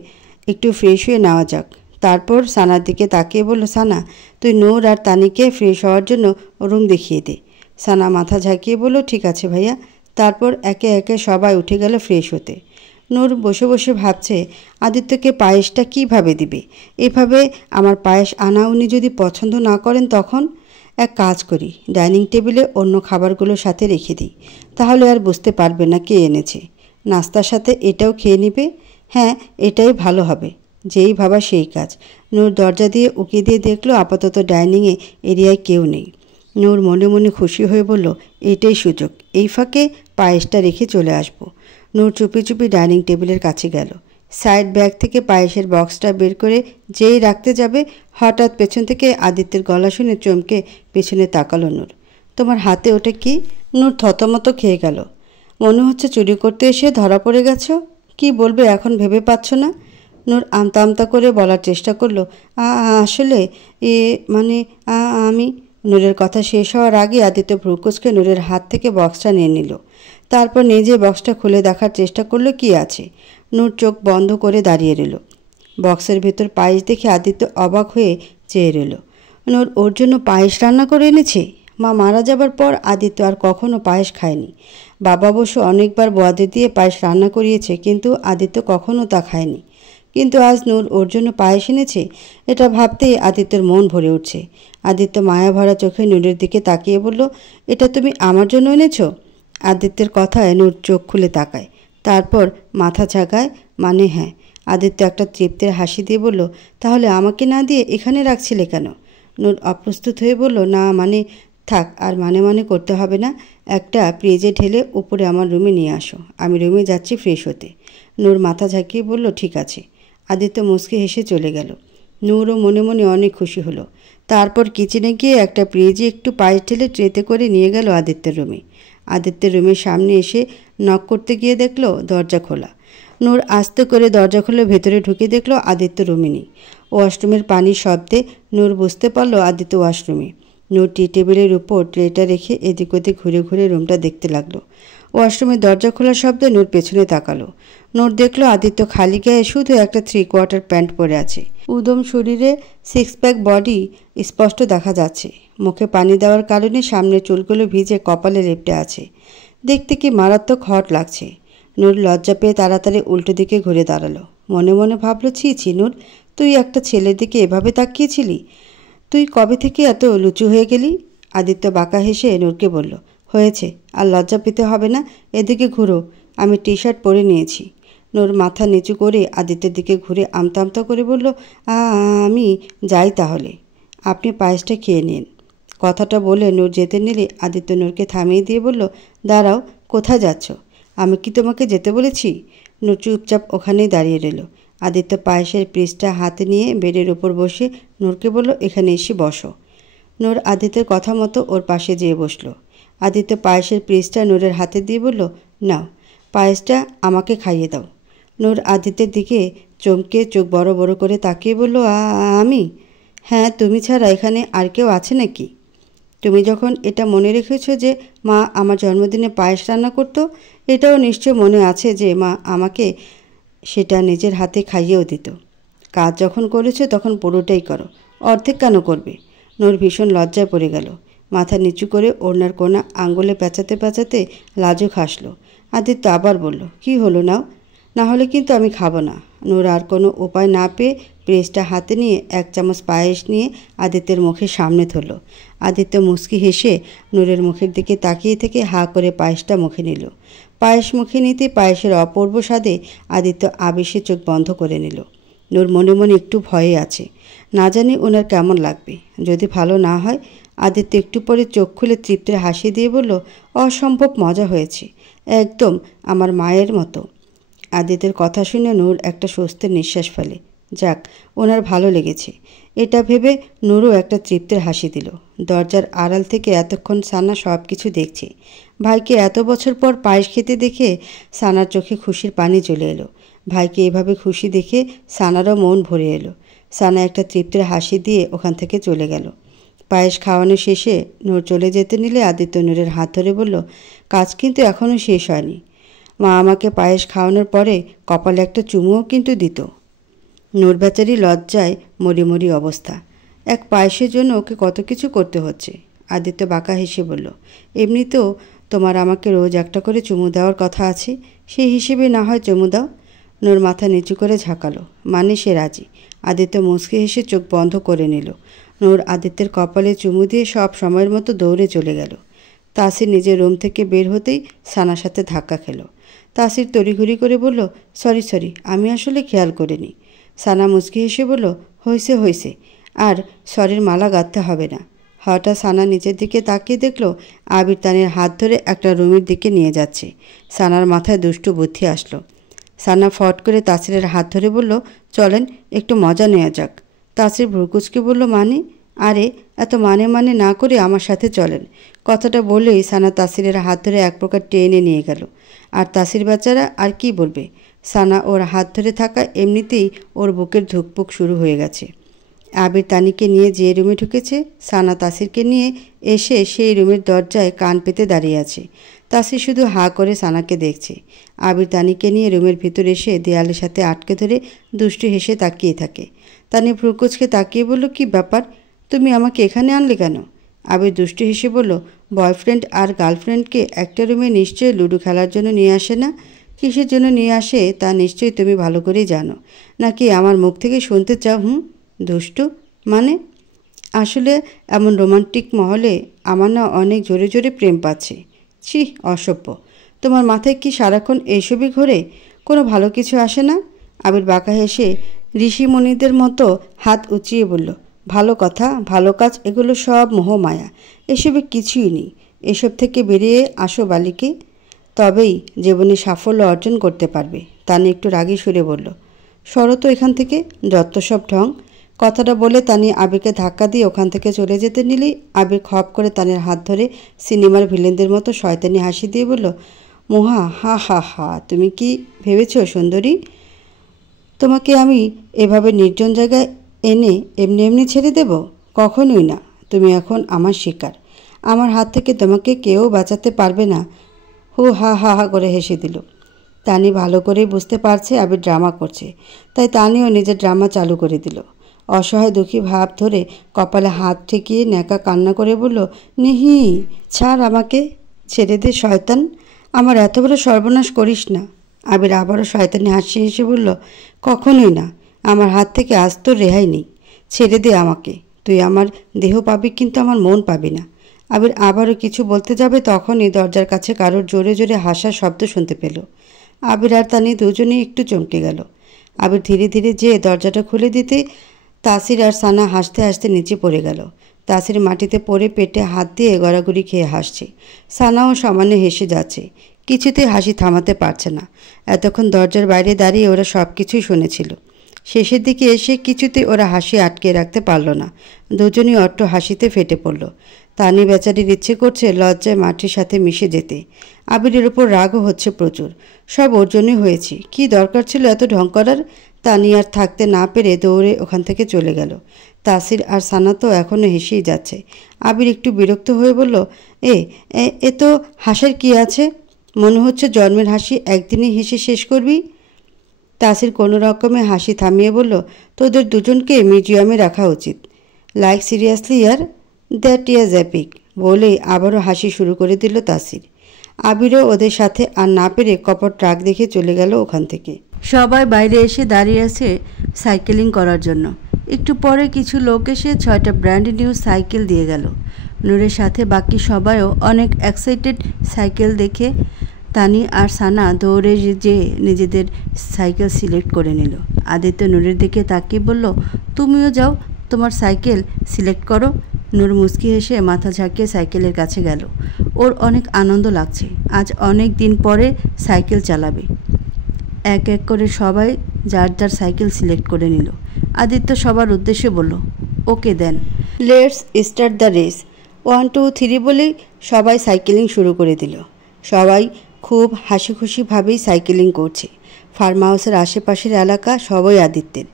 একটু ফ্রেশ হয়ে নেওয়া যাক। তারপর সানার দিকে তাকিয়ে বলল, সানা, তুই নূর আর তানিকে ফ্রেশ হওয়ার জন্য রুম দেখিয়ে দে। সানা মাথা ঝাঁকিয়ে বলল, ঠিক আছে ভাইয়া। তারপর একে একে সবাই উঠে গেল ফ্রেশ হতে। নূর বসে বসে ভাবছে, আদিত্যকে পায়েসটা কিভাবে দিবে। এভাবে আমার পায়েস আনা উনি যদি পছন্দ না করেন তখন? এক কাজ করি, ডাইনিং টেবিলে অন্য খাবারগুলোর সাথে রেখে দিই, তাহলে আর বুঝতে পারবে না কে এনেছে। নাস্তার সাথে এটাও খেয়ে নেবে। হ্যাঁ, এটাই ভালো হবে। যেই ভাবা সেই কাজ। নূর দরজা দিয়ে উকি দিয়ে দেখলো আপাতত ডাইনিংয়ে এরিয়ায় কেউ নেই। নূর মনে মনে খুশি হয়ে বলল, এটাই সুযোগ, এই ফাঁকে পায়েসটা রেখে চলে আসব। নূর চুপি চুপি ডাইনিং টেবিলের কাছে গেল। সাইড ব্যাগ থেকে পায়েসের বক্সটা বের করে যেই রাখতে যাবে, হঠাৎ পেছন থেকে আদিত্যের গলা শুনে চমকে পেছনে তাকালো নূর। তোমার হাতে ওটা কি? নূর থতমত খেয়ে গেল। মনে হচ্ছে চুরি করতে এসে ধরা পড়ে গেছ। কি বলবে এখন ভেবে পাচ্ছ না? নূর আমতা আমতা করে বলার চেষ্টা করলো, আসলে মানে আমি। নূরের কথা শেষ হওয়ার আগে আদিত্য ভ্রুকুচকে নূরের হাত থেকে বক্সটা নিয়ে নিল। তারপর নিজে বক্সটা খুলে দেখার চেষ্টা করলো কি আছে। নূর চোখ বন্ধ করে দাঁড়িয়ে রইল। বক্সের ভেতর পায়েস দেখে আদিত্য অবাক হয়ে চেয়ে রইল। নূর ওর জন্য পায়েস রান্না করে এনেছে। মা মারা যাবার পর আদিত্য আর কখনো পায়েস খায়নি। বাবা অবশ্য অনেকবার বোয়াদের দিয়ে পায়েস রান্না করিয়েছে, কিন্তু আদিত্য কখনো তা খায়নি। কিন্তু আজ নূর ওর জন্য পায়েস এনেছে, এটা ভাবতেই আদিত্যর মন ভরে উঠছে। আদিত্য মায়া ভরা চোখে নূরের দিকে তাকিয়ে বলল, এটা তুমি আমার জন্য এনেছো? আদিত্যের কথায় নূর চোখ খুলে তাকায়, তারপর মাথা ঝাঁকায়, মানে হ্যাঁ। আদিত্য একটা তৃপ্তির হাসি দিয়ে বলল, তাহলে আমাকে না দিয়ে এখানে রাখছিলে কেন? নূর অপ্রস্তুত হয়ে বলল, না মানে থাক, আর মানে করতে হবে না। একটা ফ্রিজে ঢেলে উপরে আমার রুমে নিয়ে আসো, আমি রুমে যাচ্ছি ফ্রেশ হতে। নূর মাথা ঝাঁকিয়ে বলল, ঠিক আছে। আদিত্য মুচকি হেসে চলে গেল। নূরও মনে মনে অনেক খুশি হলো। তারপর কিচেনে গিয়ে একটা ফ্রিজে একটু পায়েস ঢেলে ট্রেতে করে নিয়ে গেল আদিত্যের রুমে। আদিত্যের রুমের সামনে এসে নক করতে গিয়ে দেখলো দরজা খোলা। নূর আস্তে করে দরজা খুলে ভেতরে ঢুকে দেখলো আদিত্য রুমে নেই। ওয়াশরুমের পানির শব্দে নূর বুঝতে পারলো আদিত্য ওয়াশরুমে। নূর টি টেবিলের উপর ট্রেটা রেখে এদিক ওদিক ঘুরে ঘুরে রুমটা দেখতে লাগলো। ওয়াশরুমের দরজা খোলার শব্দে নূর পেছনে তাকালো। নূর দেখলো আদিত্য খালি গায়ে শুধু একটা 3/4 প্যান্ট পরে আছে। উদম শরীরে 6 প্যাক বডি স্পষ্ট দেখা যাচ্ছে। মুখে পানি দেওয়ার কারণে সামনের চুলগুলো ভিজে কপালে লেপটে আছে। দেখতে কি মারাত্মক হট লাগছে। নূর লজ্জা পেয়ে তাড়াতাড়ি উল্টো দিকে ঘুরে দাঁড়ালো। মনে মনে ভাবলো, ছি নূর, তুই একটা ছেলের দিকে এভাবে তাকিয়েছিলি? তুই কবে থেকে এত লুচু হয়ে গেলি? আদিত্য বাঁকা হেসে নূরকে বলল, হয়েছে, আর লজ্জা পেতে হবে না, এদিকে ঘুরো, আমি টি শার্ট পরে নিয়েছি। নূর মাথা নিচু করে আদিত্যের দিকে ঘুরে আমতা আমতা করে বলল, আমি যাই তাহলে, আপনি পায়েসটা খেয়ে নিন। কথাটা বলে নূর যেতে নিলে আদিত্য নূরকে থামিয়ে দিয়ে বলল, দাঁড়াও, কোথায় যাচ্ছ? আমি কি তোমাকে যেতে বলেছি? নূর চুপচাপ ওখানেই দাঁড়িয়ে রইল। আদিত্য পায়েসের পিসটা হাতে নিয়ে বেডের উপর বসে নূরকে বলল, এখানে এসে বসো। নূর আদিত্যের কথা মতো ওর পাশে যেয়ে বসলো। আদিত্য পায়েসের পিসটা নূরের হাতে দিয়ে বলল, নাও, পায়েসটা আমাকে খাইয়ে দাও। নূর আদিত্যের দিকে চমকে চোখ বড় বড় করে তাকিয়ে বলল, আমি? হ্যাঁ, তুমি ছাড়া এখানে আর কেউ আছে নাকি? তুমি যখন এটা মনে রেখেছ যে মা আমার জন্মদিনে পায়েস রান্না করতো, এটাও নিশ্চয় মনে আছে যে মা আমাকে সেটা নিজের হাতে খাইয়েও দিত। কাজ যখন করেছো তখন পুরোটাই করো, অর্ধেক কেন করবে? নূর ভীষণ লজ্জায় পড়ে গেল। মাথা নিচু করে ওড়নার কোনা আঙ্গুলে পেঁচাতে পেঁচাতে লাজুক হাসলো। আদিত্য আবার বলল, কি হলো নাও, না হলে কিন্তু আমি খাবো না। নূর আর কোনো উপায় না পেয়ে প্রেসটা হাতে নিয়ে 1 চামচ পায়েস নিয়ে আদিত্যের মুখের সামনে ধরল। আদিত্য মুচকি হেসে নূরের মুখের দিকে তাকিয়ে থেকে হা করে পায়েসটা মুখে নিল। পায়েস মুখে নিতে পায়েসের অপূর্ব স্বাদে আদিত্য আবেশে চোখ বন্ধ করে নিল। নূর মনে মনে একটু ভয়ে আছে, না জানি ওনার কেমন লাগবে। যদি ভালো না হয়। আদিত্য একটু পরে চোখ খুলে তৃপ্তির হাসি দিয়ে বলল, অসম্ভব মজা হয়েছে, একদম আমার মায়ের মতো। আদিত্যের কথা শুনে নূর একটা স্বস্তির নিঃশ্বাস ফেলে। যাক, ওনার ভালো লেগেছে, এটা ভেবে নূরও একটা তৃপ্তির হাসি দিল। দরজার আড়াল থেকে এতক্ষণ সানা সব কিছু দেখছে। ভাইকে এত বছর পর পায়েস খেতে দেখে সানার চোখে খুশির পানি চলে এলো। ভাইকে এভাবে খুশি দেখে সানারও মন ভরে এলো। সানা একটা তৃপ্তির হাসি দিয়ে ওখান থেকে চলে গেল। পায়েস খাওয়ানো শেষে নূর চলে যেতে নিলে আদিত্য নূরের হাত ধরে বলল, কাজ কিন্তু এখনও শেষ হয়নি। মা আমাকে পায়েস খাওয়ানোর পরে কপালে একটা চুমুও কিন্তু দিত। নূর বেচারি লজ্জায় মরি মরি অবস্থা। এক পায়েসের জন্য ওকে কত কিছু করতে হচ্ছে। আদিত্য বাঁকা হেসে বলল, এমনিতেও তোমার আমাকে রোজ একটা করে চুমু দেওয়ার কথা আছে, সেই হিসেবে না হয় চুমু দাও। নূর মাথা নিচু করে ঝাঁকালো, মানে সে রাজি। আদিত্য মুচকি হেসে চোখ বন্ধ করে নিল। নূর আদিত্যের কপালে চুমু দিয়ে সব সময়ের মতো দৌড়ে চলে গেল। তাসির নিজের রুম থেকে বের হতেই সানার সাথে ধাক্কা খেল। তাসির তড়িঘড়ি করে বলল, সরি, আমি আসলে খেয়াল করিনি। সানা মুচকি হেসে বলল, হয়েছে, আর সরির মালা গাঁথতে হবে না। হঠাৎ সানা নিচের দিকে তাকিয়ে দেখল আবির তানের হাত ধরে একটা রুমের দিকে নিয়ে যাচ্ছে। সানার মাথায় দুষ্টু বুদ্ধি আসলো। সানা ফট করে তাসিরের হাত ধরে বলল, চলেন একটু মজা নেওয়া যাক। তাসির ভ্রুকুচকে বলল, মানে? আরে এত মানে না করে আমার সাথে চলেন। কথাটা বলেই সানা তাসিরের হাত ধরে এক প্রকার টেনে নিয়ে গেল। আর তাসির বেচারা আর কি বলবে, সানা ওর হাত ধরে থাকা এমনিতেই ওর বুকের ধুকপুক শুরু হয়ে গেছে। আবির তানিকে নিয়ে যে রুমে ঢুকেছে, সানা তাসিরকে নিয়ে এসে সেই রুমের দরজায় কান পেতে দাঁড়িয়ে আছে। তাসির শুধু হাঁ করে সানাকে দেখছে। আবির তানিকে নিয়ে রুমের ভিতর এসে দেয়ালের সাথে আটকে ধরে দুষ্টু হেসে তাকিয়ে থাকে। তানি ভ্রুকুচকে তাকিয়ে বলল, কি ব্যাপার, তুমি আমাকে এখানে আনলে কেন? আবির দুষ্টু হেসে বলল, বয়ফ্রেন্ড আর গার্লফ্রেন্ডকে একটা রুমে নিশ্চয়ই লুডো খেলার জন্য নিয়ে আসে না? কিসের জন্য নিয়ে আসে তা নিশ্চয়ই তুমি ভালো করেই জানো, নাকি আমার মুখ থেকে শুনতে চাও? দুষ্টু মানে? আসলে এমন রোমান্টিক মহলে আমার না অনেক জোরে জোরে প্রেম পাচ্ছে। ছি, অসভ্য। তোমার মাথায় কি সারাক্ষণ এইসবই ঘোরে? কোনো ভালো কিছু আসে না? আবির বাঁকা হেসে ঋষিমণিদের মতো হাত উঁচিয়ে বলল, ভালো কথা, ভালো কাজ, এগুলো সব মোহমায়া। এসবে কিছুই নেই। এসব থেকে বেরিয়ে আসো বালিকে, তবেই জীবনে সাফল্য অর্জন করতে পারবে। তানি একটু রাগী সুরে বলল, সরো তো এখান থেকে, যত সব ঢং। কথাটা বলে তানি আবিরকে ধাক্কা দিয়ে ওখান থেকে চলে যেতে নিলেই আবির খপ করে তানের হাত ধরে সিনেমার ভিলেনদের মতো শয়তানি হাসি দিয়ে বলল, মোহা, হা, তুমি কি ভেবেছ সুন্দরী, তোমাকে আমি এভাবে নির্জন জায়গায় এনে এমনি ছেড়ে দেব? কখনোই না। তুমি এখন আমার শিকার। আমার হাত থেকে তোমাকে কেউ বাঁচাতে পারবে না। হা করে হেসে দিল। তানি ভালো করেই বুঝতে পারছে আবির ড্রামা করছে, তাই তানিও নিজের ড্রামা চালু করে দিল। অসহায় দুঃখী ভাব ধরে কপালে হাত ঠেকিয়ে ন্যাকা কান্না করে বলল, নিহি, ছাড় আমাকে, ছেড়ে দে শয়তান, আমার এত বড় সর্বনাশ করিস না। আবির আবারও শয়তানি হাসি হেসে বলল, কখনোই না, আমার হাত থেকে আজ তোর রেহাই নেই। ছেড়ে দে আমাকে। তুই আমার দেহ পাবি কিন্তু আমার মন পাবি না। আবির আবারও কিছু বলতে যাবে তখনই দরজার কাছে কারোর জোরে জোরে হাসার শব্দ শুনতে পেল। আবির আর তানি দুজনেই একটু চমকে গেল। আবির ধীরে ধীরে যেয়ে দরজাটা খুলে দিতে তাসির আর সানা হাসতে হাসতে নিচে পড়ে গেল। তাসির মাটিতে পড়ে পেটে হাত দিয়ে গড়াগড়ি খেয়ে হাসছে। সানাও সামান্য হেসে যাচ্ছে, কিছুতেই হাসি থামাতে পারছে না। এতক্ষণ দরজার বাইরে দাঁড়িয়ে ওরা সব কিছুই শুনেছিল। শেষের দিকে এসে কিছুতেই ওরা হাসি আটকে রাখতে পারল না। দুজনই অট্ট হাসিতে ফেটে পড়ল। তানি বেচারির ইচ্ছে করছে লজ্জায় মাটির সাথে মিশে যেতে। আবিরের ওপর রাগও হচ্ছে প্রচুর। সব ওর জন্যই হয়েছে, কি দরকার ছিল এত ঢং করার? তানি আর থাকতে না পেরে দৌড়ে ওখান থেকে চলে গেল। তাসির আর সানা তো এখনও হেসেই যাচ্ছে। আবির একটু বিরক্ত হয়ে বলল, এ তো হাসার কি আছে? মনে হচ্ছে জন্মের হাসি একদিনই হেসে শেষ করবি। তাসির কোনো রকমে হাসি থামিয়ে বলল, তোদের দুজনকে মিউজিয়ামে রাখা উচিত। লাইক সিরিয়াসলি ইয়ার, দ্যাট ইয়াজ এপিক, বলেই আবারও হাসি শুরু করে দিল তাসির। আবিরও ওদের সাথে আর না পেরে কপট রাগ দেখে চলে গেল ওখান থেকে। সবাই বাইরে এসে দাঁড়িয়ে আছে সাইকেলিং করার জন্য। একটু পরে কিছু লোক এসে 6টা ব্র্যান্ড নিউ সাইকেল দিয়ে গেল। নূরের সাথে বাকি সবাইও অনেক এক্সাইটেড সাইকেল দেখে তানি আর সানা দৌড়ে যেয়ে নিজেদের সাইকেল সিলেক্ট করে নিল। আদিত্য নূরের দিকে তাকিয়ে বলল, তুমিও যাও, তোমার সাইকেল সিলেক্ট করো। নূর মুচকি হেসে মাথা ঝাঁকিয়ে সাইকেলের কাছে গেল। ওর অনেক আনন্দ লাগছে, আজ অনেক দিন পরে সাইকেল চালাবে। এক এক করে সবাই যার যার সাইকেল সিলেক্ট করে নিল। আদিত্য সবার উদ্দেশ্যে বলল, ওকে দেন, লেটস স্টার্ট দ্য রেস। 1 2 3 বলেই সবাই সাইকেলিং শুরু করে দিল। সবাই খুব হাসি খুশিভাবেই সাইকেলিং করছে। ফার্ম হাউসের আশেপাশের এলাকা সবই আদিত্যের।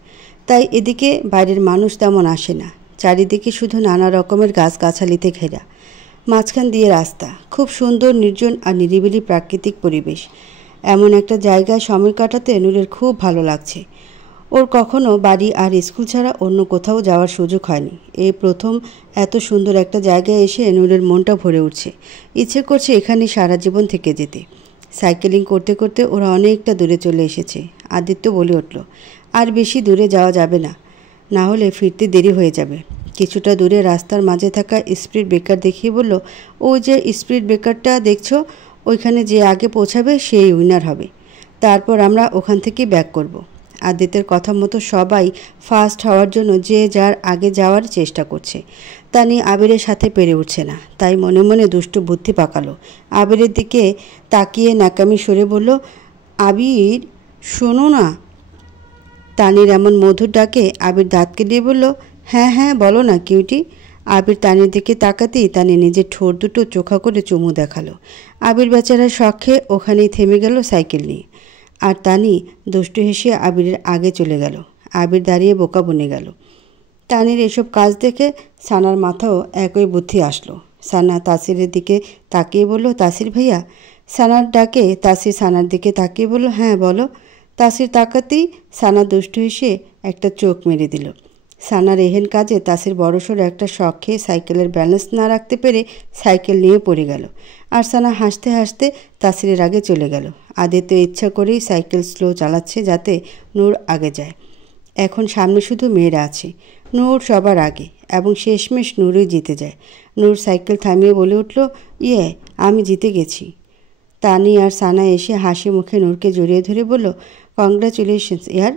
তাই এদিকে বাইরের মানুষ তেমন আসে না। চারিদিকে শুধু নানা রকমের গাছগাছালিতে ঘেরা, মাঝখান দিয়ে রাস্তা, খুব সুন্দর নির্জন আর নিরিবিলি প্রাকৃতিক পরিবেশ। এমন একটা জায়গায় সময় কাটাতে নূরের খুব ভালো লাগছে। ওর কখনো বাড়ি আর স্কুল ছাড়া অন্য কোথাও যাওয়ার সুযোগ হয়নি। এই প্রথম এত সুন্দর একটা জায়গায় এসে নূরের মনটা ভরে উঠছে। ইচ্ছে করছে এখানে সারা জীবন থেকে যেতে। সাইকেলিং করতে করতে ওরা অনেকটা দূরে চলে এসেছে। আদিত্য বলে উঠল, আর বেশি দূরে যাওয়া যাবে না, না হলে ফিরতে দেরি হয়ে যাবে। কিছুটা দূরে রাস্তার মাঝে থাকা স্পিড ব্রেকার দেখিয়ে বলল, ওই যে স্পিড ব্রেকারটা দেখছো, ওইখানে যে আগে পৌঁছাবে সেই উইনার হবে। তারপর আমরা ওখান থেকে ব্যাক করব। আদিত্যের কথা মতো সবাই ফার্স্ট হওয়ার জন্য যে যার আগে যাওয়ার চেষ্টা করছে। তানি আবিরের সাথে পেরে উঠছে না, তাই মনে মনে দুষ্টু বুদ্ধি পাকালো। আবিরের দিকে তাকিয়ে নাকামি সরে বলল, আবির শোনো না। তানির এমন মধুর ডাকে আবির দাঁত কেলিয়ে বলল, হ্যাঁ হ্যাঁ বলো না কিউটি। আবির তানির দিকে তাকাতেই তানি নিজের ঠোঁট দুটো চোখা করে চুমু দেখালো। আবির বেচারার শখে ওখানেই থেমে গেল সাইকেল নিয়ে। আর তানি দুষ্টু হেসে আবিরের আগে চলে গেল। আবির দাঁড়িয়ে বোকা বনে গেল। তানির এসব কাজ দেখে সানার মাথাও একই বুদ্ধি আসলো। সানা তাসিরের দিকে তাকিয়ে বলল, তাসির ভাইয়া। সানার ডাকে তাসির সানার দিকে তাকিয়ে বলল, হ্যাঁ বলো। তাসির তাকাতেই সানা দুষ্টু হেসে একটা চোখ মেরে দিল। সানার এহেন কাজে তাসির বড়সড় একটা শখ খেয়ে সাইকেলের ব্যালেন্স না রাখতে পেরে সাইকেল নিয়ে পড়ে গেল। আর সানা হাসতে হাসতে তাসিরের আগে চলে গেল। আদিত্য ইচ্ছা করেই সাইকেল স্লো চালাচ্ছে যাতে নূর আগে যায়। এখন সামনে শুধু মেয়েরা আছে। নূর সবার আগে এবং শেষমেশ নূরই জিতে যায়। নূর সাইকেল থামিয়ে বলে উঠল, ইয়ে আমি জিতে গেছি। তানি আর সানা এসে হাসি মুখে নূরকে জড়িয়ে ধরে বলল, কংগ্রাচুলেশনস ইয়ার,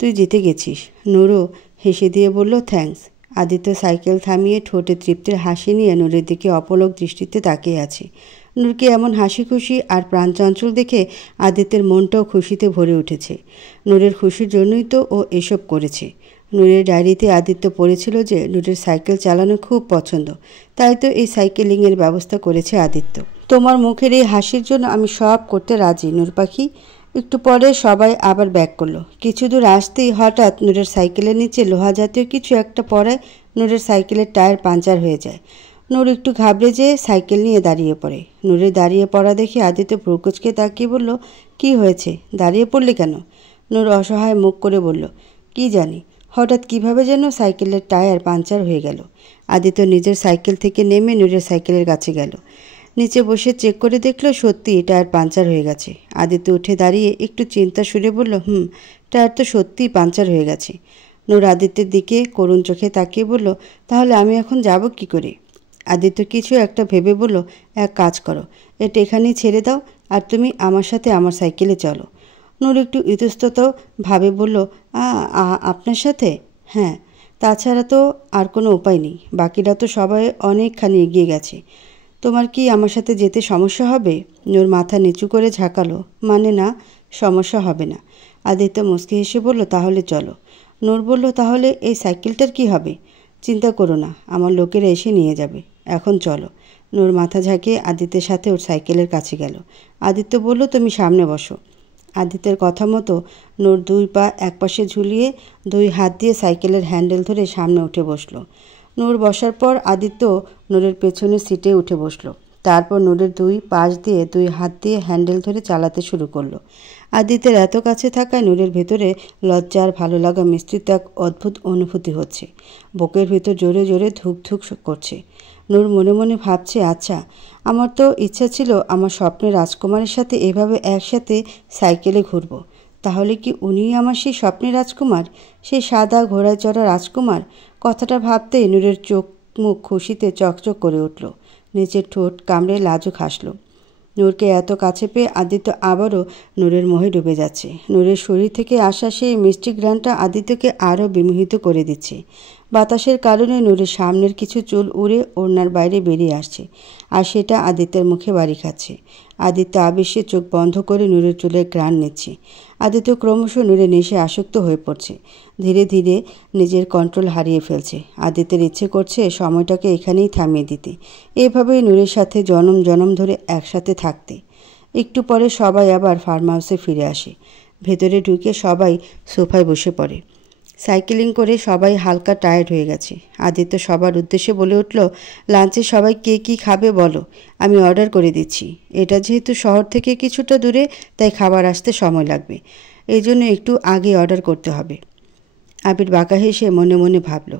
তুই জিতে গেছিস। নূরও হেসে দিয়ে বলল, থ্যাঙ্কস। আদিত্য সাইকেল থামিয়ে ঠোঁটে তৃপ্তির হাসি নিয়ে নূরের দিকে অপলক দৃষ্টিতে তাকিয়ে আছে। নূরকে এমন হাসি খুশি আর প্রাণচঞ্চল দেখে আদিত্যের মনটাও খুশিতে ভরে উঠেছে। নূরের খুশির জন্যই তো ও এসব করেছে। নূরের ডায়েরিতে আদিত্য পড়েছিল যে নূরের সাইকেল চালানো খুব পছন্দ, তাই তো এই সাইকেলিংয়ের ব্যবস্থা করেছে আদিত্য। তোমার মুখের এই হাসির জন্য আমি সব করতে রাজি নূর পাখি। একটু পরে সবাই আবার ব্যাক করলো। কিছু দূর আসতেই হঠাৎ নূরের সাইকেলের নিচে লোহা জাতীয় কিছু একটা পড়ায় নূরের সাইকেলের টায়ার পাঞ্চার হয়ে যায়। নূর একটু ঘাবড়ে যেয়ে সাইকেল নিয়ে দাঁড়িয়ে পড়ে। নূরের দাঁড়িয়ে পড়া দেখে আদিত্য প্রকোচকে তাকিয়ে বলল, কি হয়েছে, দাঁড়িয়ে পড়লে কেন? নূর অসহায় মুখ করে বলল, কি জানি হঠাৎ কিভাবে যেন সাইকেলের টায়ার পাঞ্চার হয়ে গেল। আদিত্য নিজের সাইকেল থেকে নেমে নূরের সাইকেলের কাছে গেল। নিচে বসে চেক করে দেখলো সত্যি টায়ার পাঞ্চার হয়ে গেছে। আদিত্য উঠে দাঁড়িয়ে একটু চিন্তা সুরে বলল, টায়ার তো সত্যিই পাঞ্চার হয়ে গেছে। নূর আদিত্যের দিকে করুণ চোখে তাকিয়ে বলল, তাহলে আমি এখন যাব কি করে? আদিত্য কিছু একটা ভেবে বলল, এক কাজ করো, এটা এখানেই ছেড়ে দাও আর তুমি আমার সাথে আমার সাইকেলে চলো। নূর একটু ইতস্তত ভাবে বলল, আপনার সাথে? হ্যাঁ, তাছাড়া তো আর কোনো উপায় নেই। বাকিরা তো সবাই অনেকখানি এগিয়ে গেছে। তোমার কি আমার সাথে যেতে সমস্যা হবে? নূর মাথা নিচু করে ঝাঁকালো, মানে না, সমস্যা হবে না। আদিত্য মুচকি হেসে বলল, তাহলে চলো। নূর বলল, তাহলে এই সাইকেলটার কি হবে? চিন্তা করো না, আমার লোকেরা এসে নিয়ে যাবে। এখন চলো। নূর মাথা ঝাঁকিয়ে আদিত্যের সাথে ওর সাইকেলের কাছে গেল। আদিত্য বলল, তুমি সামনে বসো। আদিত্যের কথা মতো নূর দুই পা একপাশে ঝুলিয়ে দুই হাত দিয়ে সাইকেলের হ্যান্ডেল ধরে সামনে উঠে বসলো। নূর বসার পর আদিত্য নূরের পেছনের সিটে উঠে বসলো। তারপর নূরের দুই পাশ দিয়ে দুই হাত দিয়ে হ্যান্ডেল ধরে চালাতে শুরু করলো। আদিত্যের এত কাছে থাকায় নূরের ভেতরে লজ্জা আর ভালো লাগা মিশ্রিত এক অদ্ভুত অনুভূতি হচ্ছে। বুকের ভেতর জোরে জোরে ধুক ধুক করছে। নূর মনে মনে ভাবছে, আচ্ছা, আমার তো ইচ্ছা ছিল আমার স্বপ্নের রাজকুমারের সাথে এভাবে একসাথে সাইকেলে ঘুরবো। তাহলে কি উনিই আমার সেই স্বপ্নের রাজকুমার, সেই সাদা ঘোড়ায় চড়া রাজকুমার? কথাটা ভাবতেই নূরের চোখ মুখ খুশিতে চকচক করে উঠল। নিচের ঠোঁট কামড়ে লাজুক হাসল। নূরকে এত কাছে পেয়ে আদিত্য আবারও নূরের মোহে ডুবে যাচ্ছে। নূরের শরীর থেকে আসা সেই মিষ্টি ঘ্রাণটা আদিত্যকে আরও বিমোহিত করে দিচ্ছে। বাতাসের কারণে নূরের সামনের কিছু চুল উড়ে ওড়নার বাইরে বেরিয়ে আসছে, আর সেটা আদিত্যের মুখে বাড়ি খাচ্ছে। আদিত্য আবেশে চোখ বন্ধ করে নূরের চুলের ঘ্রাণ নিচ্ছে। আদিত্য ক্রমশ নূরের নেশে আসক্ত হয়ে পড়ছে। ধীরে ধীরে নিজের কন্ট্রোল হারিয়ে ফেলছে। আদিত্যের ইচ্ছে করছে সময়টাকে এখানেই থামিয়ে দিতে, এভাবেই নূরের সাথে জনম জনম ধরে একসাথে থাকতে। একটু পরে সবাই আবার ফার্ম হাউসে ফিরে আসে। ভেতরে ঢুকে সবাই সোফায় বসে পড়ে। সাইকেলিং করে সবাই হালকা টায়ার্ড হয়ে গেছে। আদিত্য সবার উদ্দেশ্যে বলে উঠল, লাঞ্চে সবাই কে কী খাবে বলো, আমি অর্ডার করে দিচ্ছি। এটা যেহেতু শহর থেকে কিছুটা দূরে, তাই খাবার আসতে সময় লাগবে, এই জন্য একটু আগে অর্ডার করতে হবে। আবির বাঁকা হেসে মনে মনে ভাবল,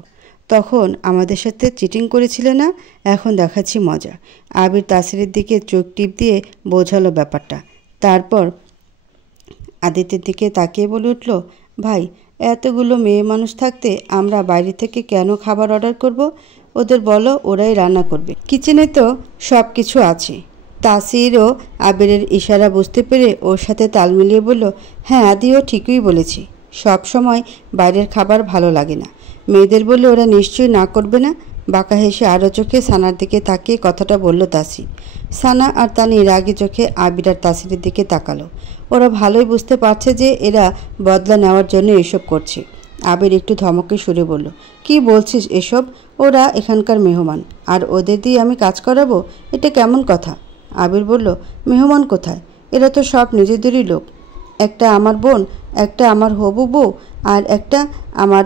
তখন আমাদের সাথে চিটিং করেছিলে না, এখন দেখাচ্ছি মজা। আবির তাসিরের দিকে চোখ টিপ দিয়ে বোঝালো ব্যাপারটা। তারপর আদিত্যের দিকে তাকিয়ে বলে উঠল, ভাই, এতগুলো মেয়ে মানুষ থাকতে আমরা বাইরে থেকে কেন খাবার অর্ডার করব? ওদের বলো ওরাই রান্না করবে, কিচেনে তো সব কিছু আছে। তাসিরও আবিরের ইশারা বুঝতে পেরে ওর সাথে তাল মিলিয়ে বলল, হ্যাঁ আদিও ঠিকই বলেছি, সব সময় বাইরের খাবার ভালো লাগে না। মেয়েদের বললে ওরা নিশ্চয়ই না করবে না। বাঁকা হেসে আরও চোখে সানার দিকে তাকিয়ে কথাটা বলল তাসি। সানা আর তানি রাগী চোখে আবির আর তাসিরের দিকে তাকালো। ওরা ভালোই বুঝতে পারছে যে এরা বদলা নেওয়ার জন্য এসব করছে। আবির একটু ধমকে সুরে বলল, কি বলছিস এসব? ওরা এখানকার মেহমান, আর ওদের দিয়ে আমি কাজ করাবো? এটা কেমন কথা? আবির বলল, মেহমান কোথায়, এরা তো সব নিজেদেরই লোক। একটা আমার বোন, একটা আমার হবু বউ, আর একটা আমার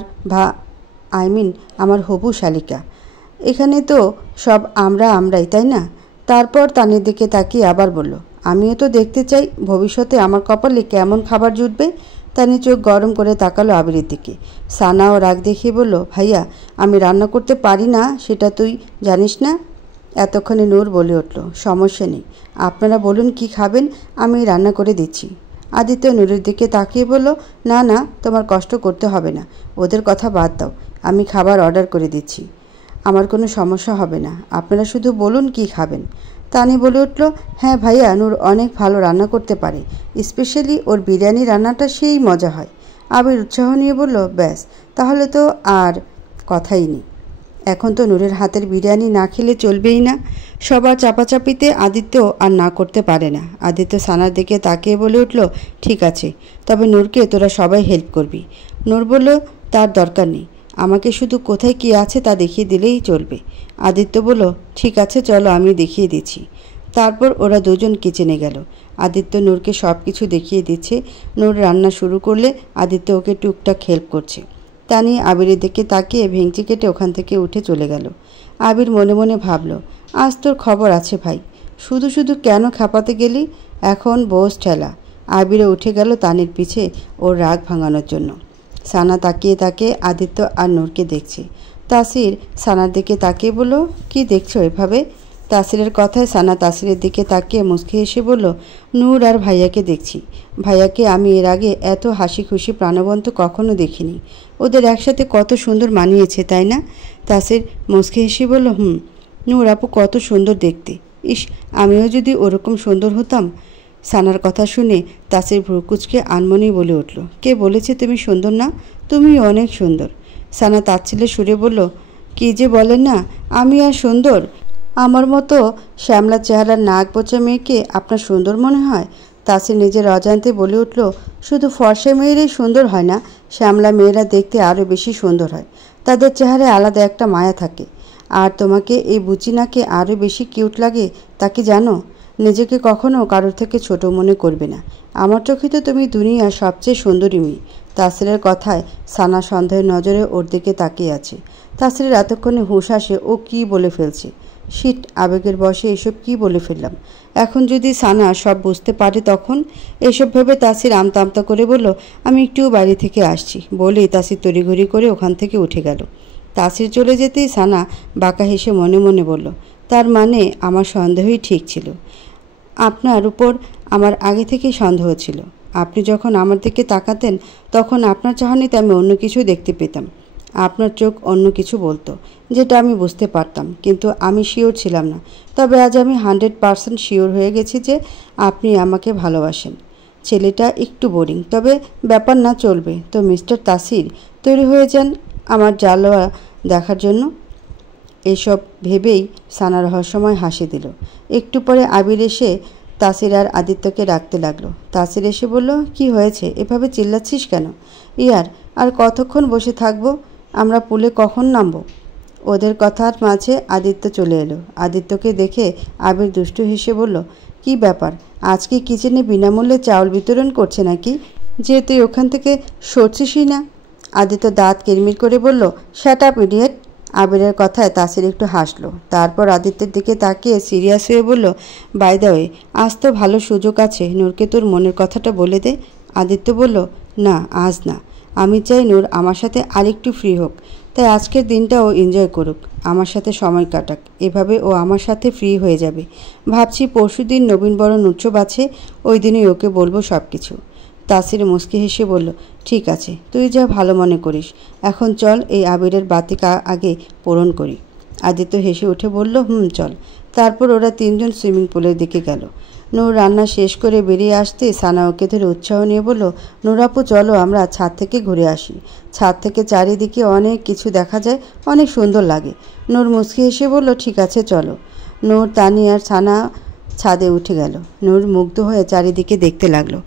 আমার হবু শালিকা। এখানে তো সব আমরাই, তাই না? তারপর তানির দিকে তাকিয়ে আবার বলল, আমিও তো দেখতে চাই ভবিষ্যতে আমার কপালে কেমন খাবার জুটবে। তানি চোখ গরম করে তাকালো আবিরের দিকে। সানাও রাগ দেখিয়ে বলল, ভাইয়া, আমি রান্না করতে পারি না সেটা তুই জানিস না? এতক্ষণে নূর বলে উঠল, সমস্যা নেই, আপনারা বলুন কি খাবেন, আমি রান্না করে দিচ্ছি। আদিত্য নূরের দিকে তাকিয়ে বলল, না না, তোমার কষ্ট করতে হবে না, ওদের কথা বাদ দাও, আমি খাবার অর্ডার করে দিচ্ছি, আমার কোনো সমস্যা হবে না, আপনারা শুধু বলুন কি খাবেন। তানি বলে উঠল, হ্যাঁ ভাইয়া, নূর অনেক ভালো রান্না করতে পারে, স্পেশালি ওর বিরিয়ানি রান্নাটা সেই মজা হয়। আবির উৎসাহ নিয়ে বলল, ব্যাস, তাহলে তো আর কথাই নেই, এখন তো নূরের হাতের বিরিয়ানি না খেলে চলবেই না। সবার চাপাচাপিতে আদিত্য আর না করতে পারে না। আদিত্য সানার দিকে তাকিয়ে বলে উঠল, ঠিক আছে, তবে নূরকে তোরা সবাই হেল্প করবি। নূর বলল, তার দরকার নেই, আমাকে শুধু কোথায় কী আছে তা দেখিয়ে দিলেই চলবে। আদিত্য বলল, ঠিক আছে, চলো আমি দেখিয়ে দিচ্ছি। তারপর ওরা দুজন কিচেনে গেল। আদিত্য নূরকে সব কিছু দেখিয়ে দিচ্ছে। নূর রান্না শুরু করলে আদিত্য ওকে টুকটাক হেল্প করছে। তানি আবিরের দিকে তাকিয়ে ভেঙচি কেটে ওখান থেকে উঠে চলে গেল। আবির মনে মনে ভাবল, আজ তোর খবর আছে ভাই, শুধু শুধু কেন খাপাতে গেলি? এখন বোস ঠেলা। আবিরও উঠে গেল তানির পিছে ওর রাগ ভাঙানোর জন্য। সানা তাকিয়ে তাকিয়ে আদিত্য আর নূরকে দেখছে। তাসির সানার দিকে তাকিয়ে বলল, কি দেখছো এভাবে? তাসিরের কথায় সানা তাসিরের দিকে তাকিয়ে মুচকি হেসে বলল, নূর আর ভাইয়াকে দেখছি। ভাইয়াকে আমি এর আগে এত হাসি খুশি প্রাণবন্ত কখনো দেখিনি। ওদের একসাথে কত সুন্দর মানিয়েছে, তাই না? তাসির মুচকি হেসে বলল, নূর আপু কত সুন্দর দেখতে, ইস, আমিও যদি ওরকম সুন্দর হতাম। সানার কথা শুনে তাসির ভ্রুকুচকে আনমনেই বলে উঠল, কে বলেছে তুমি সুন্দর না? তুমি অনেক সুন্দর। সানা তাচ্ছিল্যে সুরে বলল, কি যে বলেন না, আমি আর সুন্দর? আমার মতো শ্যামলা চেহারার নাক বোচা মেয়েকে আপনার সুন্দর মনে হয়? তাসির নিজের অজান্তে বলে উঠল, শুধু ফর্সা মেয়েরাই সুন্দর হয় না, শ্যামলা মেয়েরা দেখতে আরও বেশি সুন্দর হয়, তাদের চেহারায় আলাদা একটা মায়া থাকে। আর তোমাকে এই বুচিনাকে আরও বেশি কিউট লাগে, তা কি জানো? নিজেকে কখনো কারোর থেকে ছোট মনে করবে না, আমার চোখে তো তুমি দুনিয়ার সবচেয়ে সুন্দরী মেয়ে। তাসিরের কথায় সানা সন্দেহের নজরে ওর দিকে তাকিয়ে আছে। তাসিরের এতক্ষণে হুঁশ আসে ও কী বলে ফেলছে। শিট, আবেগের বশে এসব কি বলে ফেললাম। এখন যদি সানা সব বুঝতে পারে তখন? এসব ভেবে তাসির আমতা আমতা করে বলল, আমি একটু বাড়ি থেকে আসছি বলেই তাসির তড়িঘড়ি করে ওখান থেকে উঠে গেল। তাসির চলে যেতেই সানা বাঁকা হেসে মনে মনে বলল, তার মানে আমার সন্দেহই ঠিক ছিল। আপনার উপর আমার আগে থেকেই সন্দেহ ছিল। আপনি যখন আমার দিকে তাকাতেন তখন আপনার চাহনিতে আমি অন্য কিছু দেখতে পেতাম। আপনার চোখ অন্য কিছু বলতো, যেটা আমি বুঝতে পারতাম, কিন্তু আমি শিওর ছিলাম না। তবে আজ আমি 100% শিওর হয়ে গেছি যে আপনি আমাকে ভালোবাসেন। ছেলেটা একটু বোরিং, তবে ব্যাপার না, চলবে। তো মিস্টার তাসির, তৈরি হয়ে যান আমার জালওয়া দেখার জন্য। এসব ভেবেই সানা রহস্যময় হাসি দিল। একটু পরে আবির এসে তাসির আর আদিত্যকে ডাকতে লাগলো। তাসির এসে বলল, কি হয়েছে, এভাবে চিল্লাচ্ছিস কেন? ইয়ার, আর কতক্ষণ বসে থাকবো? আমরা পুলে কখন নামবো? ওদের কথার মাঝে আদিত্য চলে এলো। আদিত্যকে দেখে আবির দুষ্টু হেসে বলল, কি ব্যাপার, আজকে কিচেনে বিনামূল্যে চাউল বিতরণ করছে নাকি, যে তুই ওখান থেকে সরছিসই না? আদিত্য দাঁত কিরমির করে বলল, শ্যাট আপ ইডিয়েট। আবিরের কথায় তাসির একটু হাসলো। তারপর আদিত্যের দিকে তাকিয়ে সিরিয়াস হয়ে বলল, বাই দ্য ওয়ে, আজ তো ভালো সুযোগ আছে, নূরকে তোর মনের কথাটা বলে দে। আদিত্য বলল, না আজ না, আমি চাই নূর আমার সাথে আরেকটু ফ্রি হোক, তাই আজকের দিনটা ও এনজয় করুক, আমার সাথে সময় কাটাক, এভাবে ও আমার সাথে ফ্রি হয়ে যাবে। ভাবছি পরশুদিন নবীনবরণ উৎসব আছে, ওই দিনই ওকে বলবো সব কিছু। তাসির মুচকি হেসে বলল, ঠিক আছে, তুই যা ভালো মনে করিস, এখন চল এই আবিরের বাতিকা আগে পূরণ করি। আদিত্য হেসে উঠে বলল, চল। তারপর ওরা তিনজন সুইমিং পুলের দিকে গেল। নূর রান্না শেষ করে বেরিয়ে আসতে সানা ওকে ধরে উৎসাহ নিয়ে বলল, নূর আপু চলো আমরা ছাদ থেকে ঘুরে আসি, ছাদ থেকে চারিদিকে অনেক কিছু দেখা যায়, অনেক সুন্দর লাগে। নূর মুচকি হেসে বলল, ঠিক আছে চলো। নূর, তানি আর সানা ছাদে উঠে গেল। নূর মুগ্ধ হয়ে চারিদিকে দেখতে লাগলো।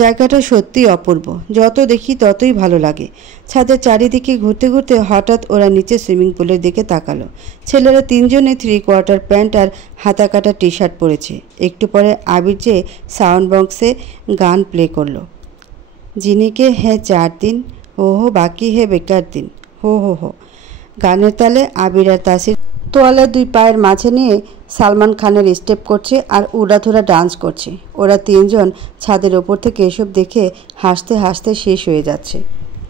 জায়গাটা সত্যিই অপূর্ব, যত দেখি ততই ভালো লাগে। ছাদের চারিদিকে ঘুরতে ঘুরতে হঠাৎ ওরা নিচে সুইমিং পুলের দিকে তাকালো। ছেলেরা তিনজনে 3/4 প্যান্ট আর হাতা কাটা টি শার্ট পরেছে। একটু পরে আবির যে সাউন্ড বক্সে গান প্লে করলো, জিনিকে হে 4 দিন, হো হো বাকি হে বেকার দিন, হো হো হো। গানের তালে আবির আর তাসির তোয়ালে 2 পায়ের মাঝে নিয়ে সালমান খানের স্টেপ করছে আর উড়াধুরা ডান্স করছে। ওরা তিনজন ছাদের ওপর থেকে এসব দেখে হাসতে হাসতে শেষ হয়ে যাচ্ছে।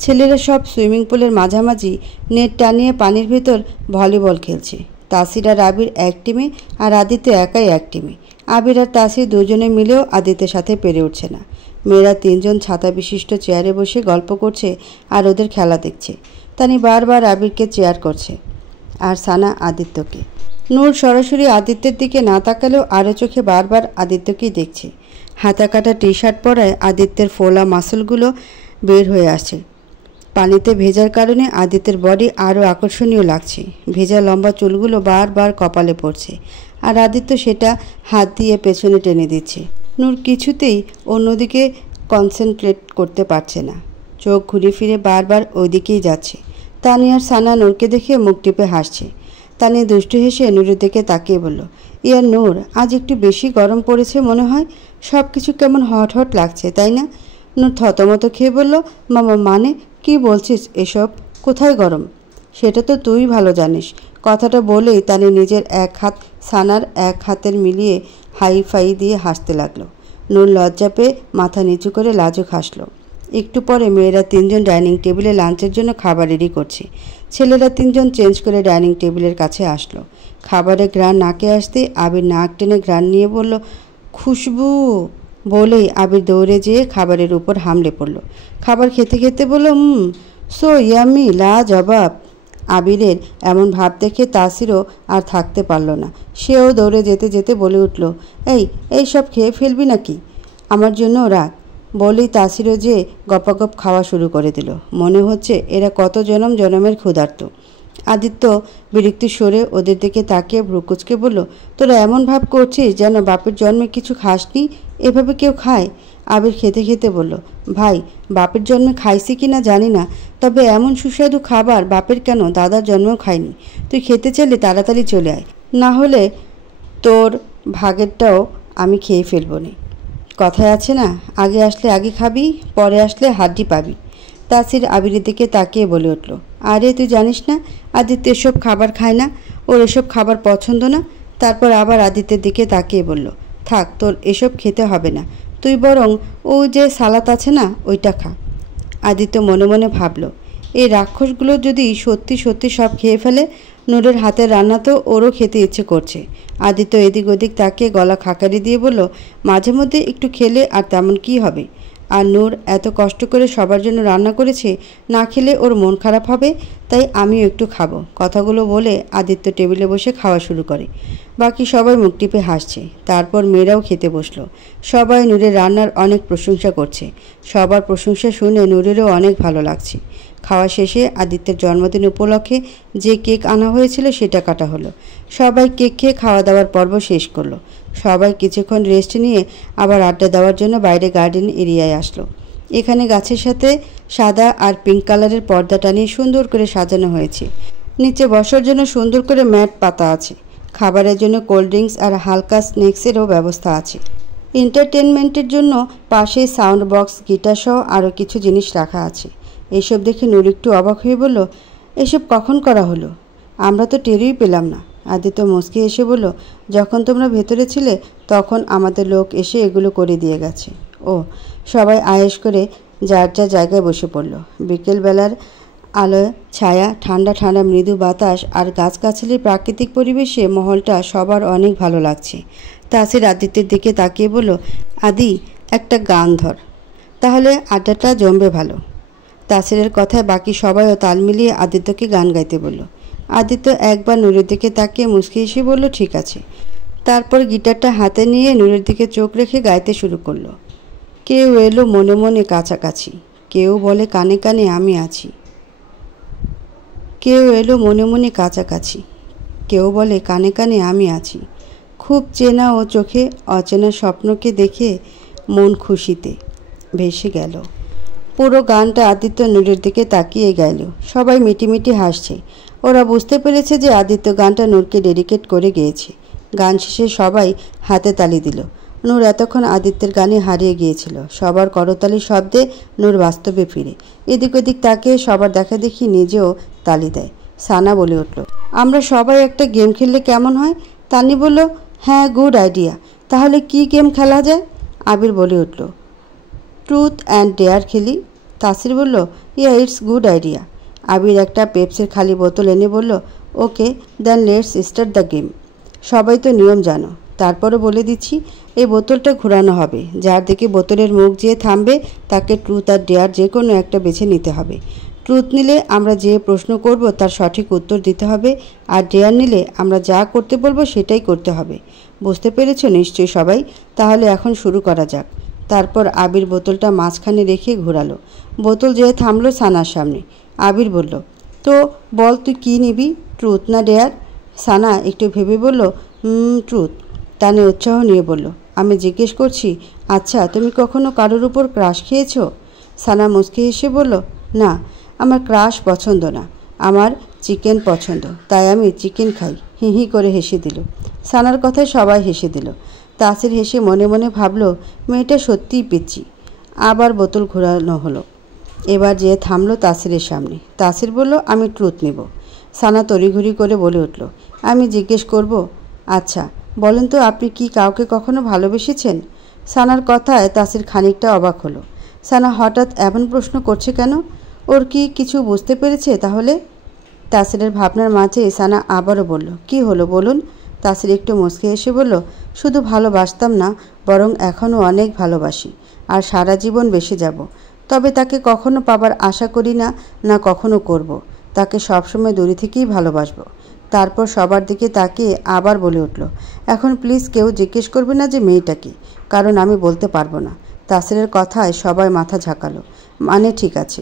ছেলেরা সব সুইমিং পুলের মাঝামাঝি নেট টানিয়ে পানির ভেতর ভলিবল খেলছে। তাসির আর আবির এক টিমে আর আদিত্য একাই এক টিমে। আবির আর তাসির দুজনে মিলেও আদিত্যের সাথে পেরে উঠছে না। মেয়েরা তিনজন ছাতা বিশিষ্ট চেয়ারে বসে গল্প করছে আর ওদের খেলা দেখছে। তানি বারবার আবিরকে চেয়ার করছে আর সানা আদিত্যকে। নূর সরাসরি আদিত্যের দিকে না তাকালেও আরও চোখে বারবার আদিত্যকেই দেখছে। হাতা কাটা টি শার্ট পরায় আদিত্যের ফোলা মাসলগুলো বের হয়ে আসে। পানিতে ভেজার কারণে আদিত্যের বডি আরও আকর্ষণীয় লাগছে। ভেজা লম্বা চুলগুলো বারবার কপালে পড়ছে আর আদিত্য সেটা হাত দিয়ে পেছনে টেনে দিচ্ছে। নূর কিছুতেই অন্যদিকে কনসেন্ট্রেট করতে পারছে না, চোখ ঘুরে ফিরে বারবার ওইদিকেই যাচ্ছে। তানি আর সানা নূরকে দেখে মুখ টিপে হাসছে। তানি দুষ্টু হেসে নূরের দিকে তাকিয়ে বলল, ইয়ার নূর, আজ একটু বেশি গরম পড়েছে মনে হয়, সব কিছু কেমন হট হট লাগছে তাই না? নূর থতমত খেয়ে বলল, মামা মানে কি বলছিস এসব, কোথায় গরম? সেটা তো তুই ভালো জানিস। কথাটা বলেই তানি নিজের এক হাত সানার এক হাতের মিলিয়ে হাই ফাই দিয়ে হাসতে লাগলো। নূর লজ্জা পেয়ে মাথা নিচু করে লাজুক হাসলো। একটু পরে মেয়েরা তিনজন ডাইনিং টেবিলে লাঞ্চের জন্য খাবার রেডি করছে। ছেলেরা তিনজন চেঞ্জ করে ডাইনিং টেবিলের কাছে আসলো। খাবারের ঘ্রাণ নাকে আসতে আবির নাক টেনে ঘ্রাণ নিয়ে বলল, খুশবু। বলেই আবির দৌড়ে যেয়ে খাবারের উপর হামলে পড়ল। খাবার খেতে খেতে বলল, সো ইয়ামি, লা জবাব। আবিরের এমন ভাব দেখে তাসিরও আর থাকতে পারল না। সেও দৌড়ে যেতে যেতে বলে উঠল, এই সব খেয়ে ফেলবি নাকি? আমার জন্য রাখ। বলেই তাসিরও যে গপাগপ খাওয়া শুরু করে দিল। মনে হচ্ছে এরা কত জনম জনমের ক্ষুধার্ত। আদিত্য বিরক্তি সরে ওদের দিকে তাকিয়ে ভ্রুকুচকে বলল, তোরা এমন ভাব করছিস যেন বাপের জন্মে কিছু খাসনি, এভাবে কেউ খায়? আবির খেতে খেতে বলল, ভাই, বাপের জন্মে খাইছি কি না জানি না, তবে এমন সুস্বাদু খাবার বাপের কেন দাদার জন্মেও খাইনি। তুই খেতে চাইলে তাড়াতাড়ি চলে আয়, না হলে তোর ভাগেরটাও আমি খেয়ে ফেলবো নে। কথায় আছে না, আগে আসলে আগে খাবি, পরে আসলে হাড্ডি পাবি। তাসির আবিরের দিকে তাকিয়ে বলে উঠল, আরে তুই জানিস না আদিত্য এসব খাবার খায় না, ওর এসব খাবার পছন্দ না। তারপর আবার আদিত্যের দিকে তাকিয়ে বলল, থাক, তোর এসব খেতে হবে না, তুই বরং ও যে সালাদ আছে না ওইটা খা। আদিত্য মনে মনে ভাবল, এই রাক্ষসগুলো যদি সত্যি সত্যি সব খেয়ে ফেলে, নূরের হাতের রান্না তো ওরও খেতে ইচ্ছে করছে। আদিত্য এদিক ওদিক তাকিয়ে গলা খাকারি দিয়ে বলল, মাঝে মধ্যে একটু খেলে আর তেমন কি হবে? আর নূর এত কষ্ট করে সবার জন্য রান্না করেছে, না খেলে ওর মন খারাপ হবে, তাই আমিও একটু খাবো। কথাগুলো বলে আদিত্য টেবিলে বসে খাওয়া শুরু করে। বাকি সবাই মুখ টিপে হাসছে। তারপর মেয়েরাও খেতে বসলো। সবাই নূরের রান্নার অনেক প্রশংসা করছে। সবার প্রশংসা শুনে নূরেরও অনেক ভালো লাগছে। খাওয়া শেষে আদিত্যের জন্মদিন উপলক্ষে যে কেক আনা হয়েছিল সেটা কাটা হলো। সবাই কেক খেয়ে খাওয়া দাওয়ার পর্ব শেষ করলো। সবাই কিছুক্ষণ রেস্ট নিয়ে আবার আড্ডা দেওয়ার জন্য বাইরে গার্ডেন এরিয়ায় আসলো। এখানে গাছের সাথে সাদা আর পিঙ্ক কালারের পর্দা টানিয়ে সুন্দর করে সাজানো হয়েছে। নিচে বসার জন্য সুন্দর করে ম্যাট পাতা আছে। খাবারের জন্য কোল্ড ড্রিঙ্কস আর হালকা স্ন্যাক্সেরও ব্যবস্থা আছে। এন্টারটেনমেন্টের জন্য পাশেই সাউন্ড বক্স, গিটার সহ আরও কিছু জিনিস রাখা আছে। এসব দেখে নূর একটু অবাক হয়ে বলল, এসব কখন করা হলো? আমরা তো টেরই পেলাম না। আদিত্য মুচকি এসে বলল, যখন তোমরা ভেতরে ছিলে তখন আমাদের লোক এসে এগুলো করে দিয়ে গেছে। ও। সবাই আয়েশ করে যার যা জায়গায় বসে পড়ল। বিকেলবেলার আলো ছায়া, ঠান্ডা ঠান্ডা মৃদু বাতাস আর গাছগাছালির প্রাকৃতিক পরিবেশে মহলটা সবার অনেক ভালো লাগছে। তাসির আদিত্যের দিকে তাকিয়ে বলল, আদি, একটা গান ধর, তাহলে আড্ডাটা জমবে ভালো। তাসিরের কথায় বাকি সবাইও তাল মিলিয়ে আদিত্যকে গান গাইতে বলল। আদিত্য একবার নূরের দিকে তাকিয়ে মুচকি এসে বলল, ঠিক আছে। তারপর গিটারটা হাতে নিয়ে নূরের দিকে চোখ রেখে গাইতে শুরু করলো। কেউ এলো মনে মনে কাছাকাছি, কেউ বলে কানে কানে আমি আছি। কেউ এলো মনে মনে কাছাকাছি, কেউ বলে কানে কানে আমি আছি। খুব চেনা ও চোখে অচেনা স্বপ্নকে দেখে মন খুশিতে ভেসে গেল। পুরো গানটা আদিত্য নূরের দিকে তাকিয়ে গেল। সবাই মিটিমিটি হাসছে। ওরা বুঝতে পেরেছে যে আদিত্য গানটা নূরকে ডেডিকেট করে গিয়েছে। গান শেষে সবাই হাতে তালি দিল। নূর এতক্ষণ আদিত্যের গানে হারিয়ে গিয়েছিল। সবার করতালির শব্দে নূর বাস্তবে ফিরে এদিক ওদিক তাকিয়ে সবার দেখা দেখি নিজেও তালি দেয়। সানা বলে উঠল, আমরা সবাই একটা গেম খেললে কেমন হয়? তানি বলল, হ্যাঁ, গুড আইডিয়া। তাহলে কি গেম খেলা যায়? আবির বলে উঠল, ট্রুথ অ্যান্ড ডেয়ার খেলি। তাসির বলল, ইয়া, ইটস গুড আইডিয়া। আবির একটা পেপসির খালি বোতল এনে বলল, ওকে then let's start the game. সবাই তো নিয়ম জানো, তারপরও বলে দিচ্ছি, এই বোতলটা ঘোরানো হবে। যার দিকে বোতলের মুখ যেয়ে থামবে তাকে ট্রুথ আর ডেয়ার যে কোনো একটা বেছে নিতে হবে। ট্রুথ নিলে আমরা যে প্রশ্ন করব তার সঠিক উত্তর দিতে হবে, আর ডেয়ার নিলে আমরা যা করতে বলবো সেটাই করতে হবে। বুঝতে পেরেছ নিশ্চয়ই সবাই? তাহলে এখন শুরু করা যাক। তারপর আবির বোতলটা মাঝখানে রেখে ঘোরালো। বোতল যেয়ে থামলো সানার সামনে। আবির বলল, তো বল তুই কী নিবি, ট্রুথ না ডেয়ার? সানা একটু ভেবে বলল, ট্রুথ। তানি উৎসাহ নিয়ে বলল, আমি জিজ্ঞেস করছি, আচ্ছা তুমি কখনো কারোর উপর ক্রাশ খেয়েছো? সানা মুচকি হেসে বলল, না, আমার ক্রাশ পছন্দ না, আমার চিকেন পছন্দ, তাই আমি চিকেন খাই। হি হি করে হেসে দিল। সানার কথায় সবাই হেসে দিল। তাসির হেসে মনে মনে ভাবল, মেয়েটা সত্যিই পিচ্ছি। আবার বোতল ঘোরানো হলো। এবার যে থামলো তাসিরের সামনে। তাসির বলল, আমি ট্রুথ নেব। সানা তড়িঘড়ি করে বলে উঠল, আমি জিজ্ঞেস করব, আচ্ছা বলেন তো, আপনি কি কাউকে কখনো ভালোবেসেছেন? সানার কথায় তাসির খানিকটা অবাক হলো। সানা হঠাৎ এমন প্রশ্ন করছে কেন? ওর কি কিছু বুঝতে পেরেছে তাহলে? তাসিরের ভাবনার মাঝে সানা আবারও বলল, কি হলো বলুন? তাসির একটু মুচকি এসে বলল, শুধু ভালোবাসতাম না, বরং এখনও অনেক ভালোবাসি, আর সারা জীবন বেসে যাব। তবে তাকে কখনো পাবার আশা করি না, না কখনো করব। তাকে সবসময় দূরে থেকেই ভালোবাসবো। তারপর সবার দিকে তাকিয়ে আবার বলে উঠল, এখন প্লিজ কেউ জিজ্ঞেস করবে না যে মেয়েটা কি, কারণ আমি বলতে পারবো না। তাসিরের কথায় সবাই মাথা ঝাঁকালো। মানে ঠিক আছে।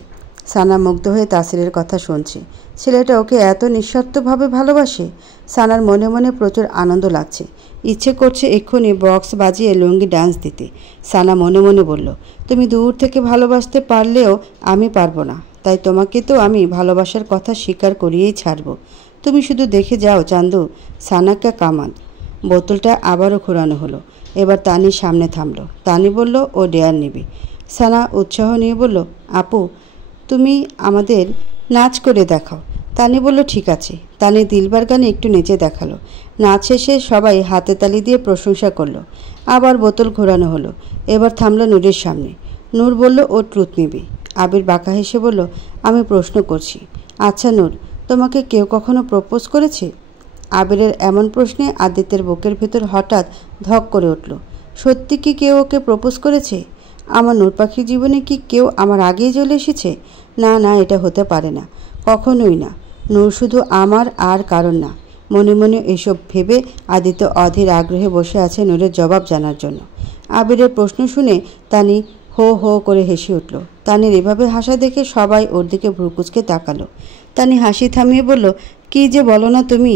সানা মুগ্ধ হয়ে তাসিরের কথা শুনছে। ছেলেটা ওকে এত নিঃস্বার্থভাবে ভালোবাসে। সানার মনে মনে প্রচুর আনন্দ লাগছে। ইচ্ছে করছে এক্ষুনি বক্স বাজিয়ে লুঙ্গি ডান্স দিতে। সানা মনে মনে বলল, তুমি দূর থেকে ভালোবাসতে পারলেও আমি পারবো না, তাই তোমাকে তো আমি ভালোবাসার কথা স্বীকার করিয়েই ছাড়ব। তুমি শুধু দেখে যাও চান্দু, সানাকা কামান। বোতলটা আবারও ঘোরানো হলো। এবার তানির সামনে থামলো। তানি বলল, ও ডেয়ার নেবে। সানা উৎসাহ নিয়ে বলল, আপু তুমি আমাদের নাচ করে দেখাও। তানি বলল, ঠিক আছে। তানি দিলবার গানে একটু নেচে দেখালো। নাচ শেষে সবাই হাতে তালি দিয়ে প্রশংসা করলো। আবার বোতল ঘোরানো হলো। এবার থামলো নূরের সামনে। নূর বলল, ও ট্রুথ নেবে। আবির বাঁকা হেসে বলল, আমি প্রশ্ন করছি, আচ্ছা নূর, তোমাকে কেউ কখনো প্রপোজ করেছে? আবিরের এমন প্রশ্নে আদিত্যের বুকের ভেতর হঠাৎ ধক করে উঠল। সত্যি কি কেউ ওকে প্রপোজ করেছে? আমার নূর পাখির জীবনে কি কেউ আমার আগেই চলে এসেছে? না না, এটা হতে পারে না, কখনোই না। নূর শুধু আমার, আর কারণ না। মনে মনে এসব ভেবে আদিত্য অধীর আগ্রহে বসে আছে নূরের জবাব জানার জন্য। আবিরের প্রশ্ন শুনে তানি হো হো করে হেসে উঠল। তানির এভাবে হাসা দেখে সবাই ওর দিকে ভ্রুকুচকে তাকালো। তানি হাসি থামিয়ে বলল, কি যে বলো না তুমি,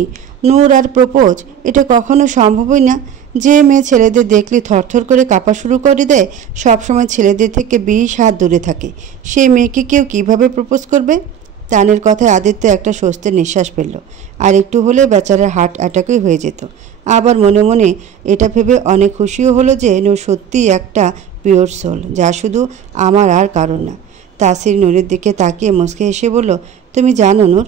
নূর আর প্রপোজ, এটা কখনো সম্ভবই না। যে মেয়ে ছেলেদের দেখলে থরথর করে কাঁপা শুরু করে দেয়, সবসময় ছেলেদের থেকে 20 হাত দূরে থাকে, সেই মেয়েকে কেউ কিভাবে প্রপোজ করবে? তানির কথায় আদিত্য একটা স্বস্তির নিঃশ্বাস ফেলল। আর একটু হলে বেচারার হার্ট অ্যাটাকই হয়ে যেত। আবার মনে মনে এটা ভেবে অনেক খুশিও হলো যে নূর সত্যিই একটা পিওর সোল, যা শুধু আমার আর কারণ না। তাসির নূরের দিকে তাকিয়ে মুচকে হেসে বলল, তুমি জানো নূর,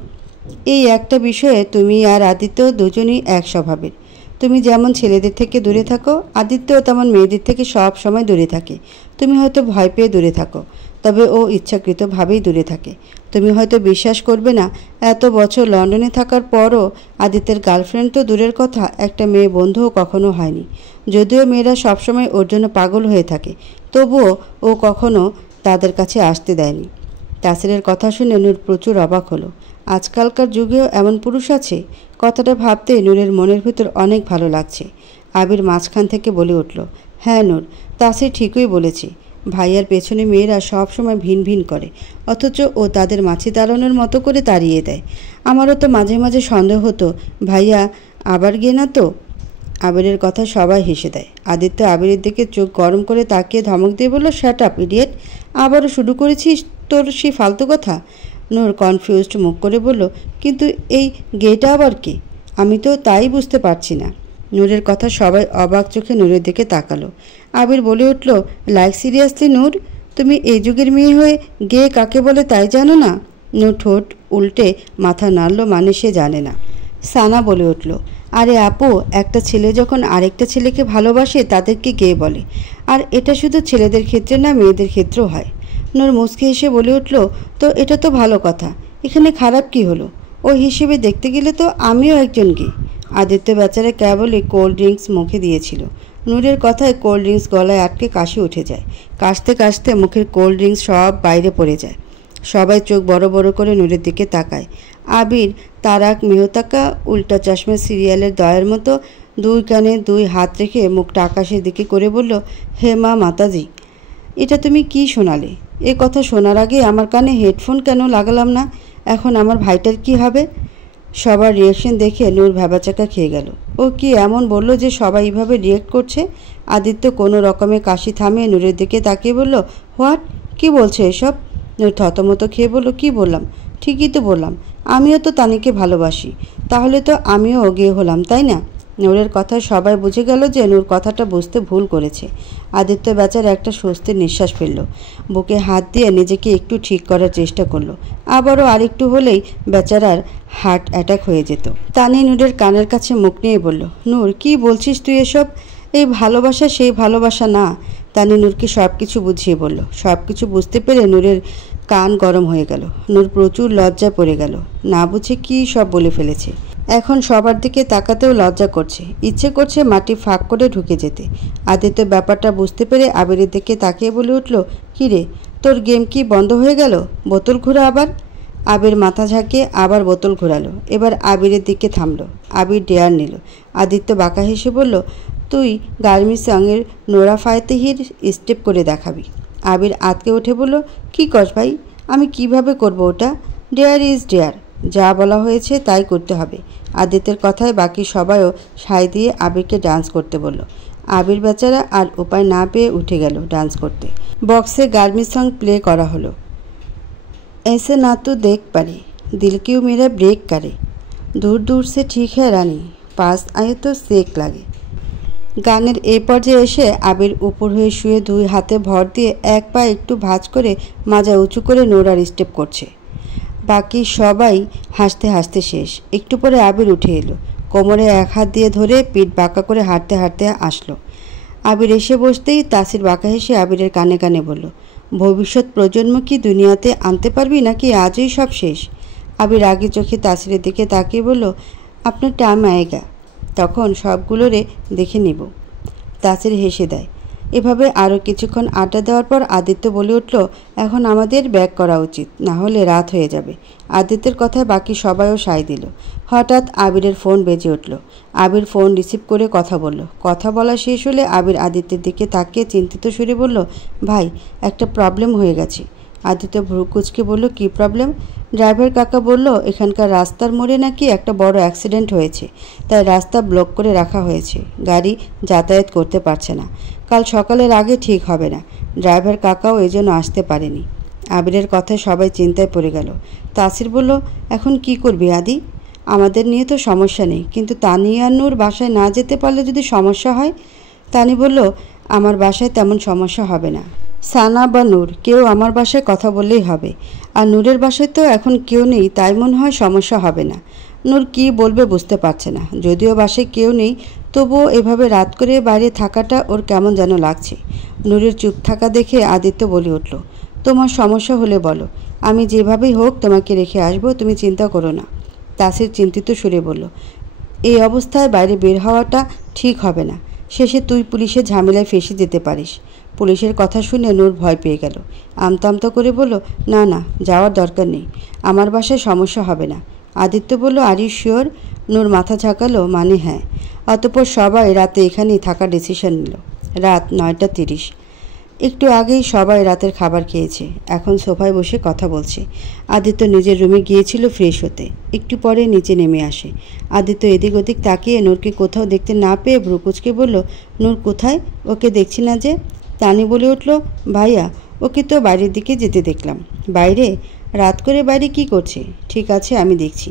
এই একটা বিষয়ে তুমি আর আদিত্য দুজনই এক স্বভাবের। তুমি যেমন ছেলেদের থেকে দূরে থাকো, আদিত্যও তেমন মেয়েদের থেকে সব সময় দূরে থাকে। তুমি হয়তো ভয় পেয়ে দূরে থাকো, তবে ও ইচ্ছাকৃতভাবেই দূরে থাকে। তুমি হয়তো বিশ্বাস করবে না, এত বছর লন্ডনে থাকার পরও আদিত্যের গার্লফ্রেন্ড তো দূরের কথা, একটা মেয়ে বন্ধুও কখনো হয়নি। যদিও মেয়েরা সবসময় ওর জন্য পাগল হয়ে থাকে, তবুও ও কখনো তাদের কাছে আসতে দেয়নি। তাসিরের কথা শুনে নূর প্রচুর অবাক হলো। আজকালকার যুগেও এমন পুরুষ আছে? কথাটা ভাবতে নূরের মনের ভিতর অনেক ভালো লাগছে। আবির মাঝখান থেকে বলে উঠল, হ্যাঁ নূর, তাসির ঠিকই বলেছে। ভাইয়ার পেছনে মেয়েরা সব সময় ভিন ভিন করে, অথচ ও তাদের মাছি তাড়ানোর মতো করে তাড়িয়ে দেয়। আমারও তো মাঝে মাঝে সন্দেহ হতো ভাইয়া আবার গিয়ে না তো। আবিরের কথা সবাই হেসে দেয়। আদিত্য আবিরের দিকে চোখ গরম করে তাকিয়ে ধমক দিয়ে বলল, শ্যাট আপ ইডিয়েট, আবারও শুরু করেছিস তোর সেই ফালতু কথা। নূর কনফিউজড মুখ করে বলল, কিন্তু এই গেটা আবার কি? আমি তো তাই বুঝতে পারছি না। নূরের কথা সবাই অবাক চোখে নূরের দিকে তাকালো। আবির বলে উঠল, লাইক সিরিয়াসলি নূর, তুমি এই যুগের মেয়ে হয়ে গে কাকে বলে তাই জানো না? নূর ঠোঁট উল্টে মাথা নাড়ল, মানে সে জানে না। সানা বলে উঠল, আরে আপু, একটা ছেলে যখন আরেকটা ছেলেকে ভালোবাসে তাদেরকে গে বলে। আর এটা শুধু ছেলেদের ক্ষেত্রে না, মেয়েদের ক্ষেত্রেও হয়। নূর মুচকি হেসে বলে উঠল, তো এটা তো ভালো কথা, এখানে খারাপ কি হলো? ওই হিসেবে দেখতে গেলে তো আমিও একজন গে। আদিত্য বেচারা কেবলই কোল্ড ড্রিঙ্কস মুখে দিয়েছিল। নূরের কথায় কোল্ড ড্রিঙ্কস গলায় আটকে কাশি উঠে যায়। কাশতে কাশতে মুখের কোল্ড ড্রিঙ্কস সব বাইরে পড়ে যায়। সবাই চোখ বড় বড় করে নূরের দিকে তাকায়। আবির তারাক মেহতাকা উল্টা চশমা সিরিয়ালের দয়ের মতো দুই কানে দুই হাত রেখে মুখটা আকাশের দিকে করে বলল, হে মা মাতাজি, এটা তুমি কি শোনালে? এ কথা শোনার আগে আমার কানে হেডফোন কেন লাগালাম না? এখন আমার ভাইটার কি হবে? সবার রিয়াকশন দেখে নূর ভ্যাবাচাকা খেয়ে গেল। ও কি এমন বলল যে সবাই এইভাবে রিয়েক্ট করছে? আদিত্য কোনো রকমে কাশি থামিয়ে নূরের দিকে তাকিয়ে বলল, হোয়াট, কি বলছে এসব? নূর থতমত খেয়ে বলল, কি বললাম? ঠিকই তো বললাম, আমিও তো তানিকে ভালোবাসি। তাহলে তো আমিও গে হলাম, তাই না? নূরের কথায় সবাই বুঝে গেল যে নূর কথাটা বুঝতে ভুল করেছে। আদিত্য বেচারা একটা স্বস্তির নিঃশ্বাস ফেলল। বুকে হাত দিয়ে নিজেকে একটু ঠিক করার চেষ্টা করলো। আবারও আরেকটু হলেই বেচারার হার্ট অ্যাটাক হয়ে যেত। তানি নূরের কানের কাছে মুখ নিয়ে বলল, নূর, কি বলছিস তুই এসব? এই ভালোবাসা সেই ভালোবাসা না। তানি নূরকে সব কিছু বুঝিয়ে বলল। সব কিছু বুঝতে পেরে নূরের কান গরম হয়ে গেল। নূর প্রচুর লজ্জায় পড়ে গেল। না বুঝে কি সব বলে ফেলেছে। এখন সবার দিকে তাকাতেও লজ্জা করছে, ইচ্ছে করছে মাটি ফাঁক করে ঢুকে যেতে। আদিত্য ব্যাপারটা বুঝতে পেরে আবিরের দিকে তাকিয়ে বলে উঠল, কী রে, তোর গেম কি বন্ধ হয়ে গেল? বোতল ঘোরা আবার? আবির মাথা ঝাঁকিয়ে আবার বোতল ঘোরালো। এবার আবিরের দিকে থামলো। আবির ডেয়ার নিল। আদিত্য বাঁকা হেসে বলল, তুই গার্মি সঙ্গের নোরা ফাতেহির স্টেপ করে দেখাবি। আবির আতকে উঠে বলল, কী কস ভাই, আমি কিভাবে করব ওটা? ডেয়ার ইজ ডেয়ার, যা বলা হয়েছে তাই করতে হবে। আদিত্যের কথায় বাকি সবাইও সায় দিয়ে আবিরকে ডান্স করতে বলল। আবির বেচারা আর উপায় না পেয়ে উঠে গেল ডান্স করতে। বক্সে গার্মি সং প্লে করা হলো। ऐसे ना तो देख पारे दिल क्यों मेरा ब्रेक करे, दूर दूर से ठीक है रानी, पास आए तो सेक লাগে। গানের এই পর্যায়ে এসে আবির উপর হয়ে শুয়ে দুই হাতে ভর দিয়ে এক পা একটু ভাঁজ করে মাজা উঁচু করে নোরার স্টেপ করছে। বাকি সবাই হাসতে হাসতে শেষ। একটু পরে আবির উঠে এলো। কোমরে এক হাত দিয়ে ধরে পিঠ বাঁকা করে হাঁটতে হাঁটতে আসলো। আবির এসে বসতেই তাসির বাঁকা হেসে আবিরের কানে কানে বলল, ভবিষ্যৎ প্রজন্ম কি দুনিয়াতে আনতে পারবি নাকি আজই সব শেষ? আবির আগে চোখে তাসিরের দিকে তাকিয়ে বলল, আপনার টাইম আয়েগা, তখন সবগুলোরে দেখে নেব। তাসির হেসে দেয়। এভাবে আরও কিছুক্ষণ আড্ডা দেওয়ার পর আদিত্য বলে উঠল, এখন আমাদের ব্যাক করা উচিত, না হলে রাত হয়ে যাবে। আদিত্যের কথায় বাকি সবাইও সায় দিল। হঠাৎ আবিরের ফোন বেজে উঠল। আবির ফোন রিসিভ করে কথা বলল। কথা বলা শেষ হলে আবির আদিত্যের দিকে তাকিয়ে চিন্তিত সুরে বলল, ভাই, একটা প্রবলেম হয়ে গেছে। আদিত্য ভ্রু কুঁচকে বলল, কী প্রবলেম? ড্রাইভার কাকা বলল এখানকার রাস্তার মোড়ে নাকি একটা বড় অ্যাক্সিডেন্ট হয়েছে, তাই রাস্তা ব্লক করে রাখা হয়েছে, গাড়ি যাতায়াত করতে পারছে না। কাল সকালের আগে ঠিক হবে না। ড্রাইভার কাকাও এজন্য আসতে পারেনি। আবিরের কথায় সবাই চিন্তায় পড়ে গেল। তাসির বলল, এখন কি করবি আদি? আমাদের নিয়ে তো সমস্যা নেই, কিন্তু তানি আর নূর বাসায় না যেতে পারলে যদি সমস্যা হয়। তানি বলল, আমার বাসায় তেমন সমস্যা হবে না, সানা বা নূর কেউ আমার বাসায় কথা বললেই হবে, আর নূরের বাসায় তো এখন কেউ নেই, তাই মনে হয় সমস্যা হবে না। নূর কি বলবে বুঝতে পারছে না। যদিও বাসায় কেউ নেই, তবুও এভাবে রাত করে বাইরে থাকাটা ওর কেমন যেন লাগছে। নূরের চুপ থাকা দেখে আদিত্য বলে উঠল, তোমার সমস্যা হলে বলো, আমি যেভাবেই হোক তোমাকে রেখে আসবো, তুমি চিন্তা করো না। তাসির চিন্তিত সুরে বলল, এই অবস্থায় বাইরে বের হওয়াটা ঠিক হবে না। শেষে তুই পুলিশের ঝামেলায় ফেঁসে যেতে পারিস। পুলিশের কথা শুনে নূর ভয় পেয়ে গেল। আমতা আমতা করে বলল, না না, যাওয়ার দরকার নেই, আমার বাসায় সমস্যা হবে না। আদিত্য বলল, আর ইউ শিওর? নূর মাথা ঝাঁকালো, মানে হ্যাঁ। অতঃপর সবাই রাতে এখানেই থাকার ডিসিশন নিল। রাত 9:30। একটু আগেই সবাই রাতের খাবার খেয়েছে, এখন সোফায় বসে কথা বলছে। আদিত্য নিজের রুমে গিয়েছিল ফ্রেশ হতে, একটু পরে নিচে নেমে আসে। আদিত্য এদিক ওদিক তাকিয়ে নূরকে কোথাও দেখতে না পেয়ে ভ্রুকুচকে বলল, নূর কোথায়? ওকে দেখছি না যে। তানি বলে উঠল, ভাইয়া, ওকে তো বাইরের দিকে যেতে দেখলাম। বাইরে? রাত করে বাইরে কি করছে? ঠিক আছে, আমি দেখছি।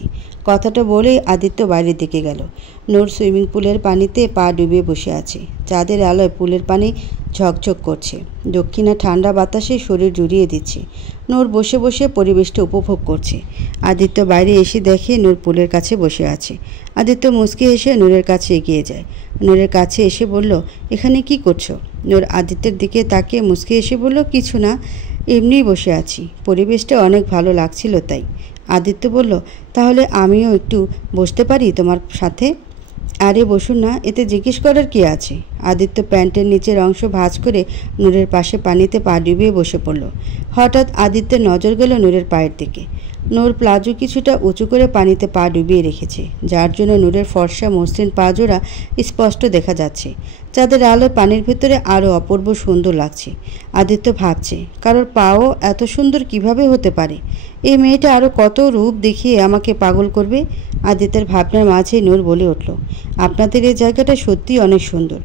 কথাটা বলেই আদিত্য বাইরের দিকে গেল। নূর সুইমিং পুলের পানিতে পা ডুবিয়ে বসে আছে। চাঁদের আলোয় পুলের পানি ঝকঝক করছে, দক্ষিণা ঠান্ডা বাতাসে শরীর জুড়িয়ে দিচ্ছে। নূর বসে বসে পরিবেশটা উপভোগ করছে। আদিত্য বাইরে এসে দেখে নূর পুলের কাছে বসে আছে। আদিত্য মুচকি এসে নূরের কাছে এগিয়ে যায়। নূরের কাছে এসে বলল, এখানে কি করছো? নূর আদিত্যের দিকে তাকিয়ে মুচকি এসে বলল, কিছু না, এমনিই বসে আছি, পরিবেশটা অনেক ভালো লাগছিল তাই। আদিত্য বলল, তাহলে আমিও একটু বসতে পারি তোমার সাথে? আরে বসুন না, এতে জিজ্ঞেস করার কি আছে? আদিত্য প্যান্টের নিচের অংশ ভাঁজ করে নূরের পাশে পানিতে পা ডুবিয়ে বসে পড়ল। হঠাৎ আদিত্যের নজর গেল নূরের পায়ের দিকে। নূর প্লাজো কিছুটা উঁচু করে পানিতে পা ডুবিয়ে রেখেছে, যার জন্য নূরের ফর্সা মসৃণ পা জোড়া স্পষ্ট দেখা যাচ্ছে। চাঁদের আলো পানির ভেতরে আরও অপূর্ব সুন্দর লাগছে। আদিত্য ভাবছে, কারোর পাও এত সুন্দর কিভাবে হতে পারে? এই মেয়েটা আরও কত রূপ দেখিয়ে আমাকে পাগল করবে। আদিত্যের ভাবনার মাঝে নূর বলে উঠল, আপনাদের এই জায়গাটা সত্যিই অনেক সুন্দর,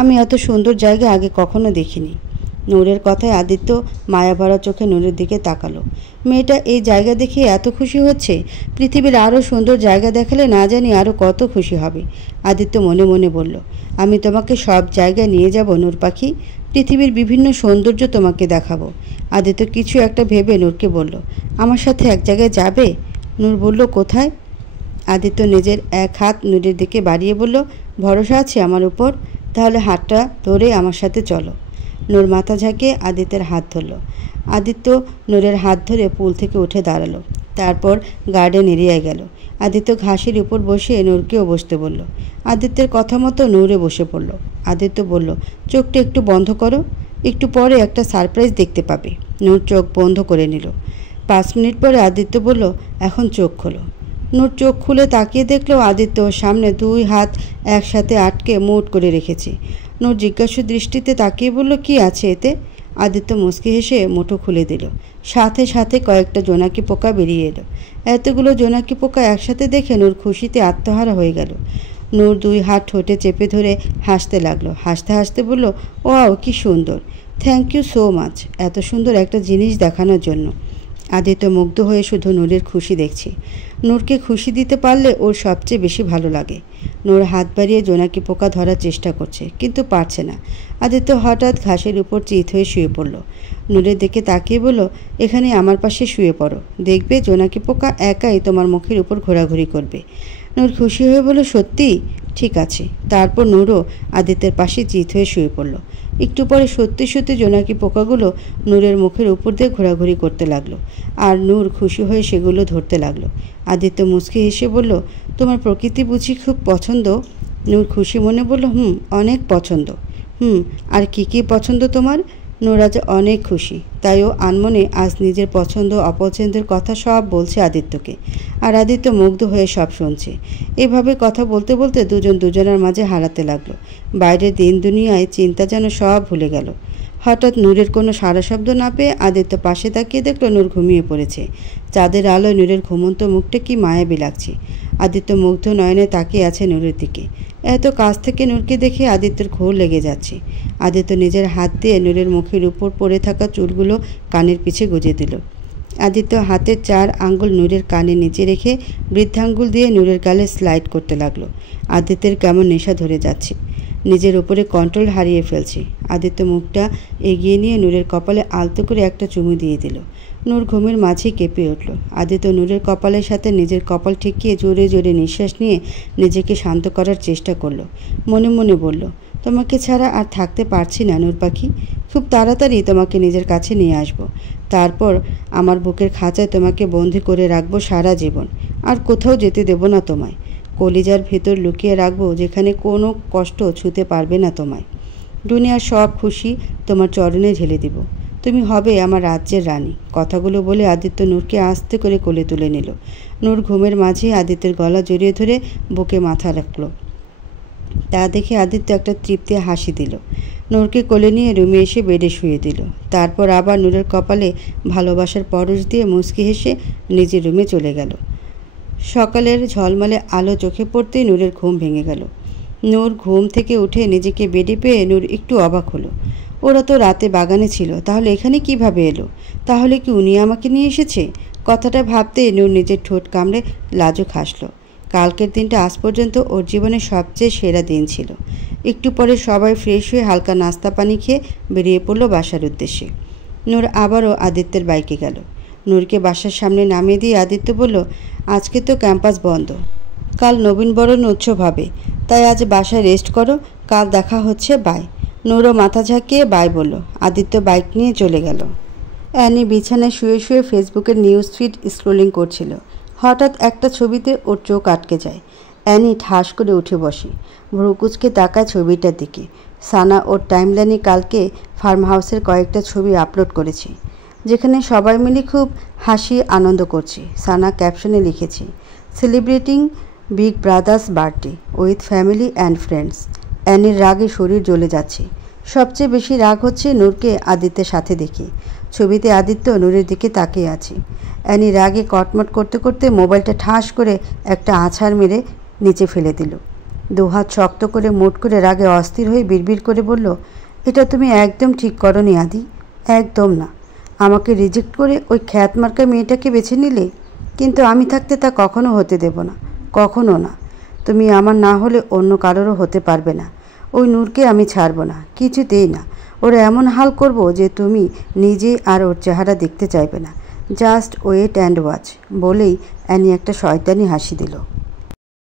আমি এত সুন্দর জায়গা আগে কখনো দেখিনি। নূরের কথায় আদিত্য মায়াভরা চোখে নূরের দিকে তাকালো। মেয়েটা এই জায়গা দেখে এত খুশি হচ্ছে, পৃথিবীর আরও সুন্দর জায়গা দেখালে না জানি আরও কত খুশি হবে। আদিত্য মনে মনে বলল, আমি তোমাকে সব জায়গায় নিয়ে যাব নূর পাখি, পৃথিবীর বিভিন্ন সৌন্দর্য তোমাকে দেখাবো। আদিত্য কিছু একটা ভেবে নূরকে বলল, আমার সাথে এক জায়গায় যাবে? নূর বলল, কোথায়? আদিত্য নিজের এক হাত নূরের দিকে বাড়িয়ে বলল, ভরসা আছে আমার উপর? তাহলে হাতটা ধরে আমার সাথে চলো। নূর মাথা ঝাঁকিয়ে আদিত্যের হাত ধরল। আদিত্য নূরের হাত ধরে পুল থেকে উঠে দাঁড়ালো, তারপর গার্ডেন এরিয়ায় গেল। আদিত্য ঘাসের উপর বসে নূরকেও বসতে বলল। আদিত্যের কথা মতো নূরে বসে পড়ল। আদিত্য বলল, চোখটা একটু বন্ধ করো, একটু পরে একটা সারপ্রাইজ দেখতে পাবে। নূর চোখ বন্ধ করে নিল। 5 মিনিট পরে আদিত্য বলল, এখন চোখ খোলো। নূর চোখ খুলে তাকিয়ে দেখলো আদিত্য সামনে 2 হাত একসাথে আটকে মুট করে রেখেছে। নূর জিজ্ঞাসু দৃষ্টিতে তাকিয়ে বলল, কি আছে এতে? আদিত্য মুচকি হেসে মুঠো খুলে দিল। সাথে সাথে কয়েকটা জোনাকি পোকা বেরিয়ে এলো। এতগুলো জোনাকি পোকা একসাথে দেখে নূর খুশিতে আত্মহারা হয়ে গেল। নূর 2 হাত ঠোঁটে চেপে ধরে হাসতে লাগলো। হাসতে হাসতে বলল, ওয়াও, কি সুন্দর, থ্যাংক ইউ সো মাচ এত সুন্দর একটা জিনিস দেখানোর জন্য। আদিত্য মুগ্ধ হয়ে শুধু নূরের খুশি দেখছে। নূরকে খুশি দিতে পারলে ওর সবচেয়ে বেশি ভালো লাগে। নূর হাত বাড়িয়ে জোনাকি পোকা ধরার চেষ্টা করছে, কিন্তু পারছে না। আদিত্য হঠাৎ ঘাসের উপর চিত হয়ে শুয়ে পড়ল। নূরের দিকে তাকিয়ে বলল, এখানে আমার পাশে শুয়ে পড়ো, দেখবে জোনাকি পোকা একাই তোমার মুখের উপর ঘোরাঘুরি করবে। নূর খুশি হয়ে বলল, সত্যি? ঠিক আছে। তারপর নূরও আদিত্যের পাশে চিত হয়ে শুয়ে পড়ল। একটু পরে সত্যি সত্যি জোনাকি পোকাগুলো নূরের মুখের উপর দিয়ে ঘোরাঘুরি করতে লাগলো, আর নূর খুশি হয়ে সেগুলো ধরতে লাগলো। আদিত্য মুচকি হেসে বলল, তোমার প্রকৃতি বুঝি খুব পছন্দ? নূর খুশি মনে বলল, অনেক পছন্দ। আর কি কি পছন্দ তোমার? নূর আজ অনেক খুশি, তাই ও আনমনে আজ নিজের পছন্দ অপছন্দের কথা সব বলছে আদিত্যকে, আর আদিত্য মুগ্ধ হয়ে সব শুনছে। এভাবে কথা বলতে বলতে দুজন দুজনের মাঝে হারাতে লাগলো। বাইরের দিন দুনিয়ায় চিন্তা যেন সব ভুলে গেল। হঠাৎ নূরের কোনো সারা শব্দ না পেয়ে আদিত্য পাশে তাকিয়ে দেখলো নূর ঘুমিয়ে পড়েছে। চাঁদের আলোয় নূরের ঘুমন্ত মুখটা কি মায়াবী লাগছে। আদিত্য মুগ্ধ নয়নে তাকিয়ে আছে নূরের দিকে। এত কাছ থেকে নূরকে দেখে আদিত্যের ঘোর লেগে যাচ্ছে। আদিত্য নিজের হাত দিয়ে নূরের মুখের উপর পড়ে থাকা চুলগুলো কানের পিছে গুজে দিল। আদিত্য হাতের 4 আঙ্গুল নূরের কানের নিচে রেখে বৃদ্ধাঙ্গুল দিয়ে নূরের গালে স্লাইড করতে লাগলো। আদিত্যের কেমন নেশা ধরে যাচ্ছে। নিজের উপরে কন্ট্রোল হারিয়ে ফেলছি। আদিত্য মুখটা এগিয়ে নিয়ে নূরের কপালে আলতো করে একটা চুমু দিয়ে দিল। নূর ঘুমের মাঝেই কেঁপে উঠল। আদিত্য নূরের কপালের সাথে নিজের কপাল ঠেকিয়ে জোরে জোরে নিঃশ্বাস নিয়ে নিজেকে শান্ত করার চেষ্টা করলো। মনে মনে বলল, তোমাকে ছাড়া আর থাকতে পারছি না নূর পাখি। খুব তাড়াতাড়ি তোমাকে নিজের কাছে নিয়ে আসব। তারপর আমার বুকের খাঁচায় তোমাকে বন্দি করে রাখবো সারা জীবন। আর কোথাও যেতে দেব না তোমায়। কলিজার ভেতর লুকিয়ে রাখবো, যেখানে কোনো কষ্ট ছুঁতে পারবে না তোমায়। দুনিয়ার সব খুশি তোমার চরণে ঢেলে দিব। তুমি হবে আমার রাজ্যের রানী। কথাগুলো বলে আদিত্য নূরকে আস্তে করে কোলে তুলে নিল। নূর ঘুমের মাঝে আদিত্যের গলা জড়িয়ে ধরে বুকে মাথা রাখল। তা দেখে আদিত্য একটা তৃপ্তি হাসি দিল। নূরকে কোলে নিয়ে রুমে এসে বেডে শুয়ে দিল। তারপর আবার নূরের কপালে ভালোবাসার পরশ দিয়ে মুচকি হেসে নিজের রুমে চলে গেল। সকালের ঝলমলে আলো চোখে পড়তেই নূরের ঘুম ভেঙে গেল। নূর ঘুম থেকে উঠে নিজেকে বেডে পেয়ে নূর একটু অবাক হলো। ওরা তো রাতে বাগানে ছিল, তাহলে এখানে কিভাবে এলো? তাহলে কি উনি আমাকে নিয়ে এসেছে? কথাটা ভাবতেই নূর নিজের ঠোঁট কামড়ে লাজুক হাসল। কালকের দিনটা আজ পর্যন্ত ওর জীবনের সবচেয়ে সেরা দিন ছিল। একটু পরে সবাই ফ্রেশ হয়ে হালকা নাস্তা পানি খেয়ে বেরিয়ে পড়ল বাসার উদ্দেশ্যে। নূর আবারও আদিত্যের বাইকে গেল। নূরকে বাসার সামনে নামিয়ে দিয়ে আদিত্য বলল, আজকে তো ক্যাম্পাস বন্ধ, কাল নবীনবরণ উৎসব হবে, তাই আজ বাসায় রেস্ট করো, কাল দেখা হচ্ছে, বাই। নূরও মাথা ঝাঁকিয়ে বাই বলল। আদিত্য বাইক নিয়ে চলে গেল। অ্যানি বিছানায় শুয়ে শুয়ে ফেসবুকের নিউজ ফিড স্ক্রোলিং করছিল। হঠাৎ একটা ছবিতে ওর চোখ আটকে যায়। অ্যানি ঠাস করে উঠে বসে, ভ্রুকুচকে তাকায় ছবিটার দিকে। সানা ওর টাইমলাইনে কালকে ফার্ম হাউসের কয়েকটা ছবি আপলোড করেছে, যেখানে সবাই মিলে খুব হাসি আনন্দ করছে। সানা ক্যাপশনে লিখেছে, celebrating big brother's birthday with family and friends. অ্যানির রাগে শরীর জ্বলে যাচ্ছে। সবচেয়ে বেশি রাগ হচ্ছে নূরকে আদিত্যের সাথে দেখে। ছবিতে আদিত্য নূরের দিকে তাকিয়ে আছে। অ্যানি রাগে কটমট করতে করতে মোবাইলটা ঠাস করে একটা আছাড় মেরে নিচে ফেলে দিল। দুহাত শক্ত করে মুঠ করে রাগে অস্থির হয়ে বিড়বিড় করে বলল, এটা তুমি একদম ঠিক করনি আদি, একদম না। আমাকে রিজেক্ট করে ওই খ্যাতমার্কা মেয়েটাকে বেছে নিলে, কিন্তু আমি থাকতে তা কখনো হতে দেব না, কখনো না। তুমি আমার না হলে অন্য কারোরও হতে পারবে না। ওই নূরকে আমি ছাড়ব না, কিছুতেই না। ওরা এমন হাল করব যে তুমি নিজে আর ওর চেহারা দেখতে চাইবে না। Just wait and watch. বলেই অ্যানি একটা শয়তানি হাসি দিল।